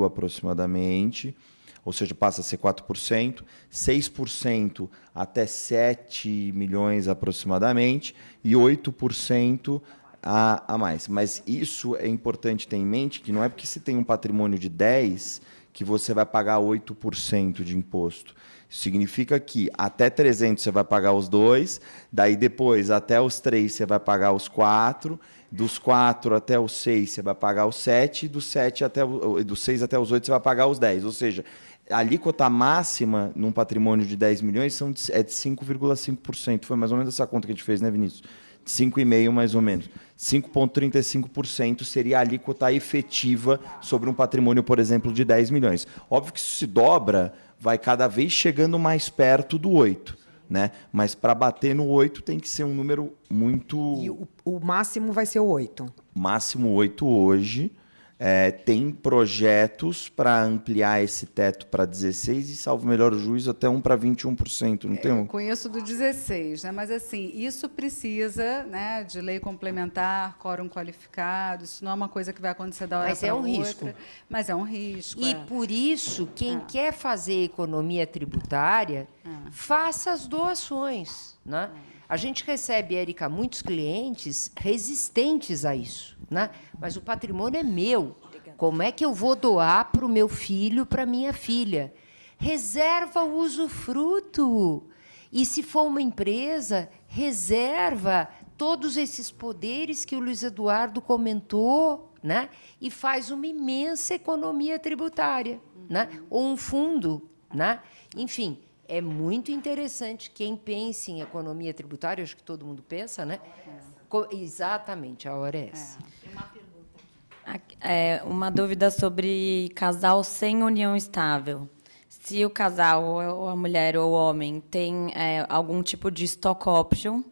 aproximadamente, ou seja, passa a ser 4%, 6% até 7 milhões aproximadamente e 8% a mais. Mas isso é importante ter em mente, que não é porque você tem um patrimônio de 10 que você vai pagar 8% de imposto. Isso significa que até 300 você vai pagar os 2, daí depois até os 3 você vai pagar os 4, dos 4 até os 6 você vai pagar os 7, dos 6 até os 8 você vai pagar os 10. Ou seja, a alíquota máxima num patrimônio de 10 milhões é de 5,5%. Foi mais ou menos essa conta que a gente fez, né, Vinícius? 5,5% mais ou menos. 5,35% seria a alíquota efetiva sobre um patrimônio, por exemplo, de 10 milhões. Óbvio que isso se dobra, vai cada vez chegando mais perto do 8%. Né? Mas para bater no 8 tem que ser um número muito... E o máximo vai ser o 8. Máximo 8 hoje. Tem projetos para ampliar esse teto para 16% e, salvo melhor juízo, até um para 21%. Não tem um? Conheço do 16, né? Mas assim, isso precisa, né, de lei complementar, quórum qualificado, isso não é uma coisa que vai acontecer da hora Mas para é um outra. risco. Mas é um risco. E por isso, quem quer fazer economia tributária, faça as doações, né? A gente recebe, Érica, muitos clientes resistentes a isso, né? Mas o patrimônio é meu. Como é que eu vou doar para o meu filho, para a minha filha? Reserva o usufruto. E, se for uma empresa, reserva todos esses poderes que o Luiz Eduardo comentou, né? E faz uma imensa economia tributária, né? Ou um fundo, né? Enfim, é muito interessante quem pense em economia tributária, acho que todo mundo pensa, né? Exatamente, a hora é essa. Uma dúvida sobre casal sem união estável. Se o casal, ou a mulher ou o homem, tem algum tipo de stock option,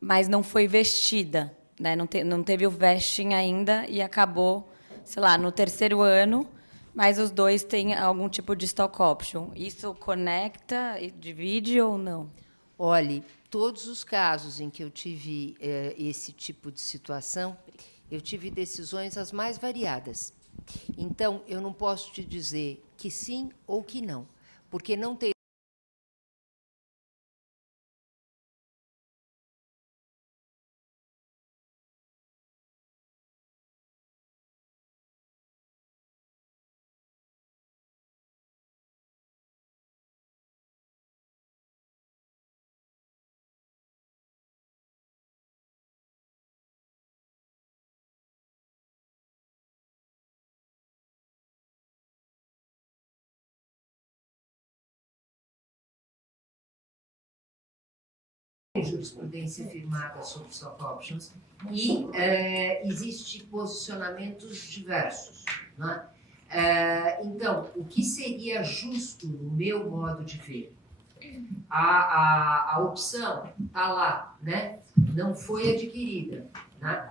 mas não foi vestida, né? Não teve o vesting ainda e acabou, sei lá, no 3º ano, mas os dois têm algum tipo de stock option. Isso conecta e divide ou não? Olhe, todos os casos em que eu tive esse tipo de situação, eu tive decisões as mais variadas. Então, eu não posso te dizer que sim ou que não, porque não tem jurisprudência firmada sobre stock options e existe posicionamentos diversos, né? Então, o que seria justo no meu modo de ver? A opção está lá, né? Não foi adquirida, né?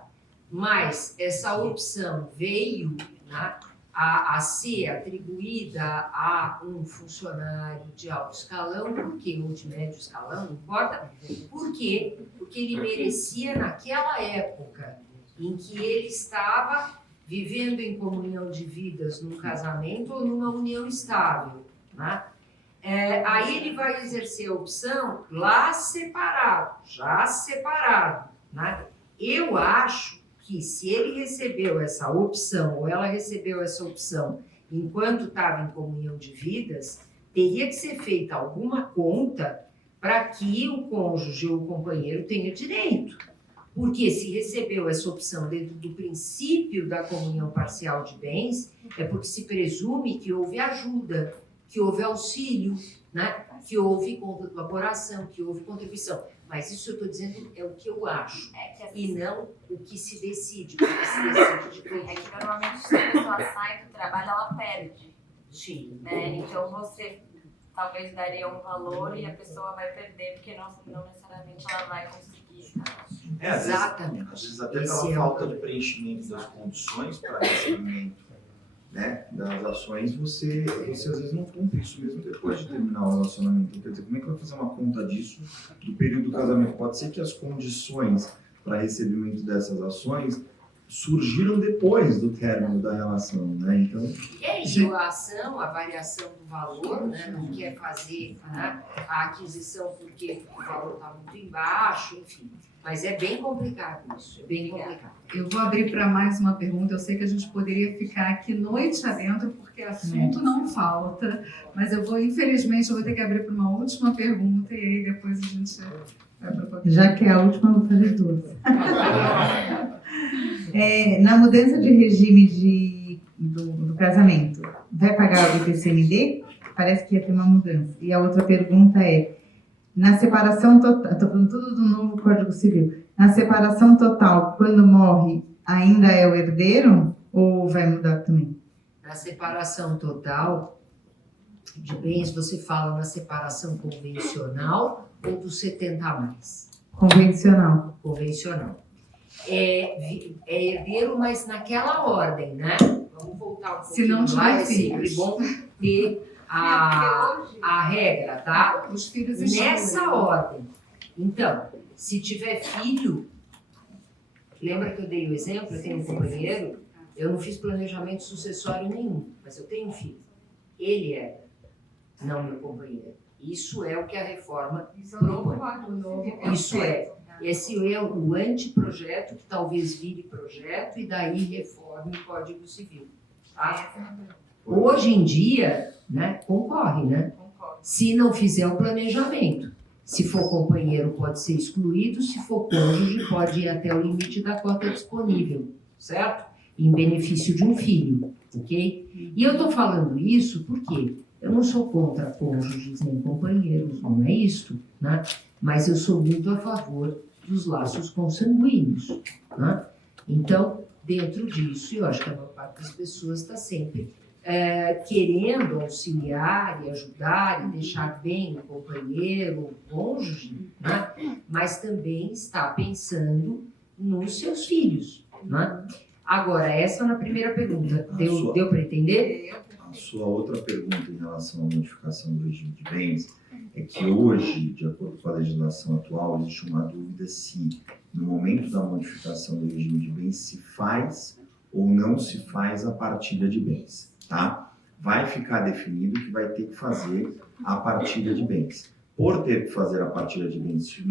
Mas essa opção veio, né, a ser atribuída a um funcionário de alto escalão, porque, ou de médio escalão, não importa. Por quê? Porque ele merecia, naquela época em que ele estava vivendo em comunhão de vidas num casamento ou numa união estável, né? Aí ele vai exercer a opção lá separado, já separado, né? Eu acho que se ele recebeu essa opção ou ela recebeu essa opção enquanto estava em comunhão de vidas, teria que ser feita alguma conta para que o cônjuge ou o companheiro tenha direito. Porque se recebeu essa opção dentro do princípio da comunhão parcial de bens, é porque se presume que houve ajuda, que houve auxílio, né? Que houve colaboração, que houve contribuição. Mas isso eu estou dizendo é o que eu acho, e não o que se decide. O que se decide de tudo. É que normalmente se a pessoa sai do trabalho, ela perde. Sim. Né? Então você talvez daria um valor e a pessoa vai perder, porque não necessariamente ela vai conseguir. Exatamente. Às vezes até pela falta de preenchimento das condições para recebimento, né, das ações, você às vezes não cumpre isso mesmo depois de terminar o relacionamento. Quer dizer, como é que vai fazer uma conta disso do período do casamento? Pode ser que as condições para recebimento dessas ações surgiram depois do término da relação, né? Então, e aí, a ação, a variação do valor, né, não quer fazer, né, a aquisição porque o valor está muito embaixo, enfim. Mas é bem complicado isso, é bem complicado. Eu vou abrir para mais uma pergunta. Eu sei que a gente poderia ficar aqui noite adentro, porque assunto não falta, mas infelizmente, eu vou ter que abrir para uma última pergunta e aí depois a gente vai para o papel. Já que é a última, eu vou fazer duas. Na mudança de regime do casamento, vai pagar o ITCMD? Parece que ia ter uma mudança. E a outra pergunta é, na separação total, estou falando tudo do novo Código Civil, na separação total, quando morre, ainda é o herdeiro ou vai mudar também? Na separação total de bens, você fala na separação convencional ou dos 70+? Convencional. Convencional. É herdeiro, mas naquela ordem, né? Vamos voltar um pouquinho. Se não tiver é sempre bom ter a regra, tá? Os filhos nessa ordem. Então, se tiver filho, lembra que eu dei o exemplo? Eu tenho um companheiro, eu não fiz planejamento sucessório nenhum, mas eu tenho um filho. Ele é, não meu companheiro. Isso é o que a reforma propõe. Isso é. Esse é o anteprojeto, que talvez vire projeto e daí reforme o Código Civil. Tá? Hoje em dia, né, concorre, né? Se não fizer o planejamento. Se for companheiro, pode ser excluído. Se for cônjuge, pode ir até o limite da cota disponível, certo? Em benefício de um filho, ok? E eu estou falando isso porque eu não sou contra cônjuges nem companheiros, não é isto, né? Mas eu sou muito a favor dos laços consanguíneos, né? Então, dentro disso, eu acho que a maior parte das pessoas está sempre querendo auxiliar e ajudar e deixar bem o companheiro, o cônjuge, né? Mas também está pensando nos seus filhos, né? Agora, essa na primeira pergunta. Deu para entender? A sua outra pergunta em relação à modificação do regime de bens é que hoje, de acordo com a legislação atual, existe uma dúvida se, no momento da modificação do regime de bens, se faz ou não se faz a partilha de bens, tá? Vai ficar definido que vai ter que fazer a partilha de bens. Por ter que fazer a partilha de bens, se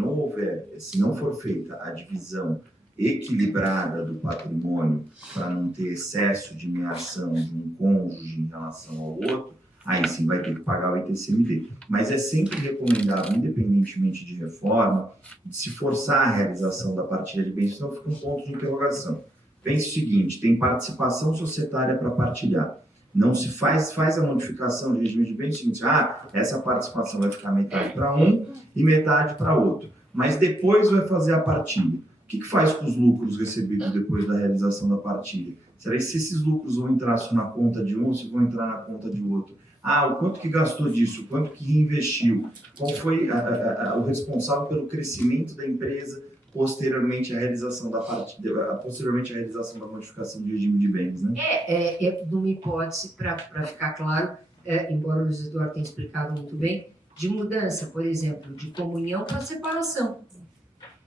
não for feita a divisão equilibrada do patrimônio para não ter excesso de meação de um cônjuge em relação ao outro, aí sim vai ter que pagar o ITCMD. Mas é sempre recomendado, independentemente de reforma, de se forçar a realização da partilha de bens, senão fica um ponto de interrogação. Pense o seguinte, tem participação societária para partilhar. Não se faz a modificação de regime de bens, é o seguinte, essa participação vai ficar metade para um e metade para outro. mas depois vai fazer a partilha. O que faz com os lucros recebidos depois da realização da partilha? Será que se esses lucros vão entrar só na conta de um ou se vão entrar na conta de outro? O quanto que gastou disso? O quanto que reinvestiu? Qual foi o responsável pelo crescimento da empresa posteriormente à realização da modificação do regime de bens, né? Numa hipótese, para ficar claro, embora o Luiz Eduardo tenha explicado muito bem, de mudança, por exemplo, de comunhão para separação.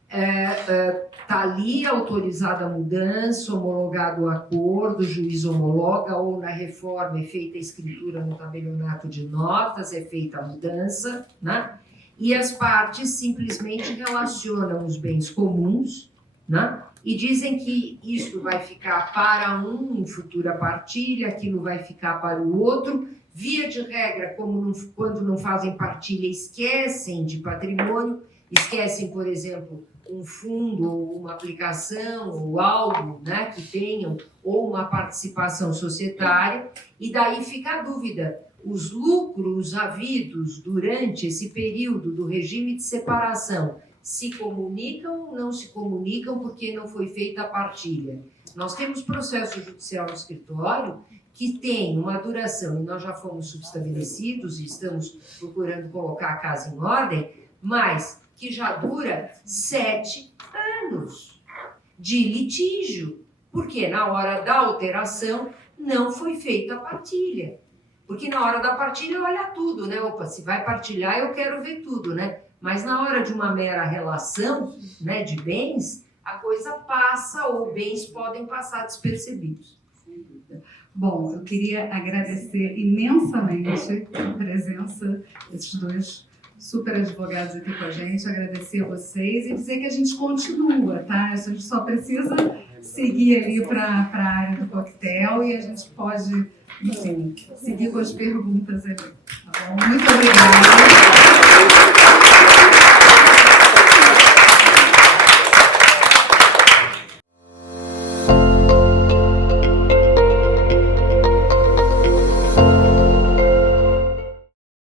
Está ali autorizada a mudança, homologado o acordo, o juiz homologa, ou na reforma é feita a escritura no tabelionato de notas, é feita a mudança, né? E as partes simplesmente relacionam os bens comuns, né? E dizem que isto vai ficar para um em futura partilha, aquilo vai ficar para o outro. Via de regra, quando não fazem partilha, esquecem de patrimônio, esquecem, por exemplo, um fundo, ou uma aplicação, ou algo, né, que tenham, ou uma participação societária, e daí fica a dúvida. Os lucros havidos durante esse período do regime de separação se comunicam ou não se comunicam porque não foi feita a partilha? Nós temos processo judicial no escritório que tem uma duração, e nós já fomos subestabelecidos e estamos procurando colocar a casa em ordem, mas que já dura 7 anos de litígio, porque na hora da alteração não foi feita a partilha. Porque na hora da partilha olha tudo, né? Opa, se vai partilhar eu quero ver tudo, né? Mas na hora de uma mera relação, né, de bens, a coisa passa ou bens podem passar despercebidos. Bom, eu queria agradecer imensamente a presença desses dois super advogados aqui com a gente, agradecer a vocês e dizer que a gente continua, tá? A gente só precisa seguir ali para a área do coquetel e a gente pode, enfim, seguir com as perguntas ali, tá bom? Muito obrigada.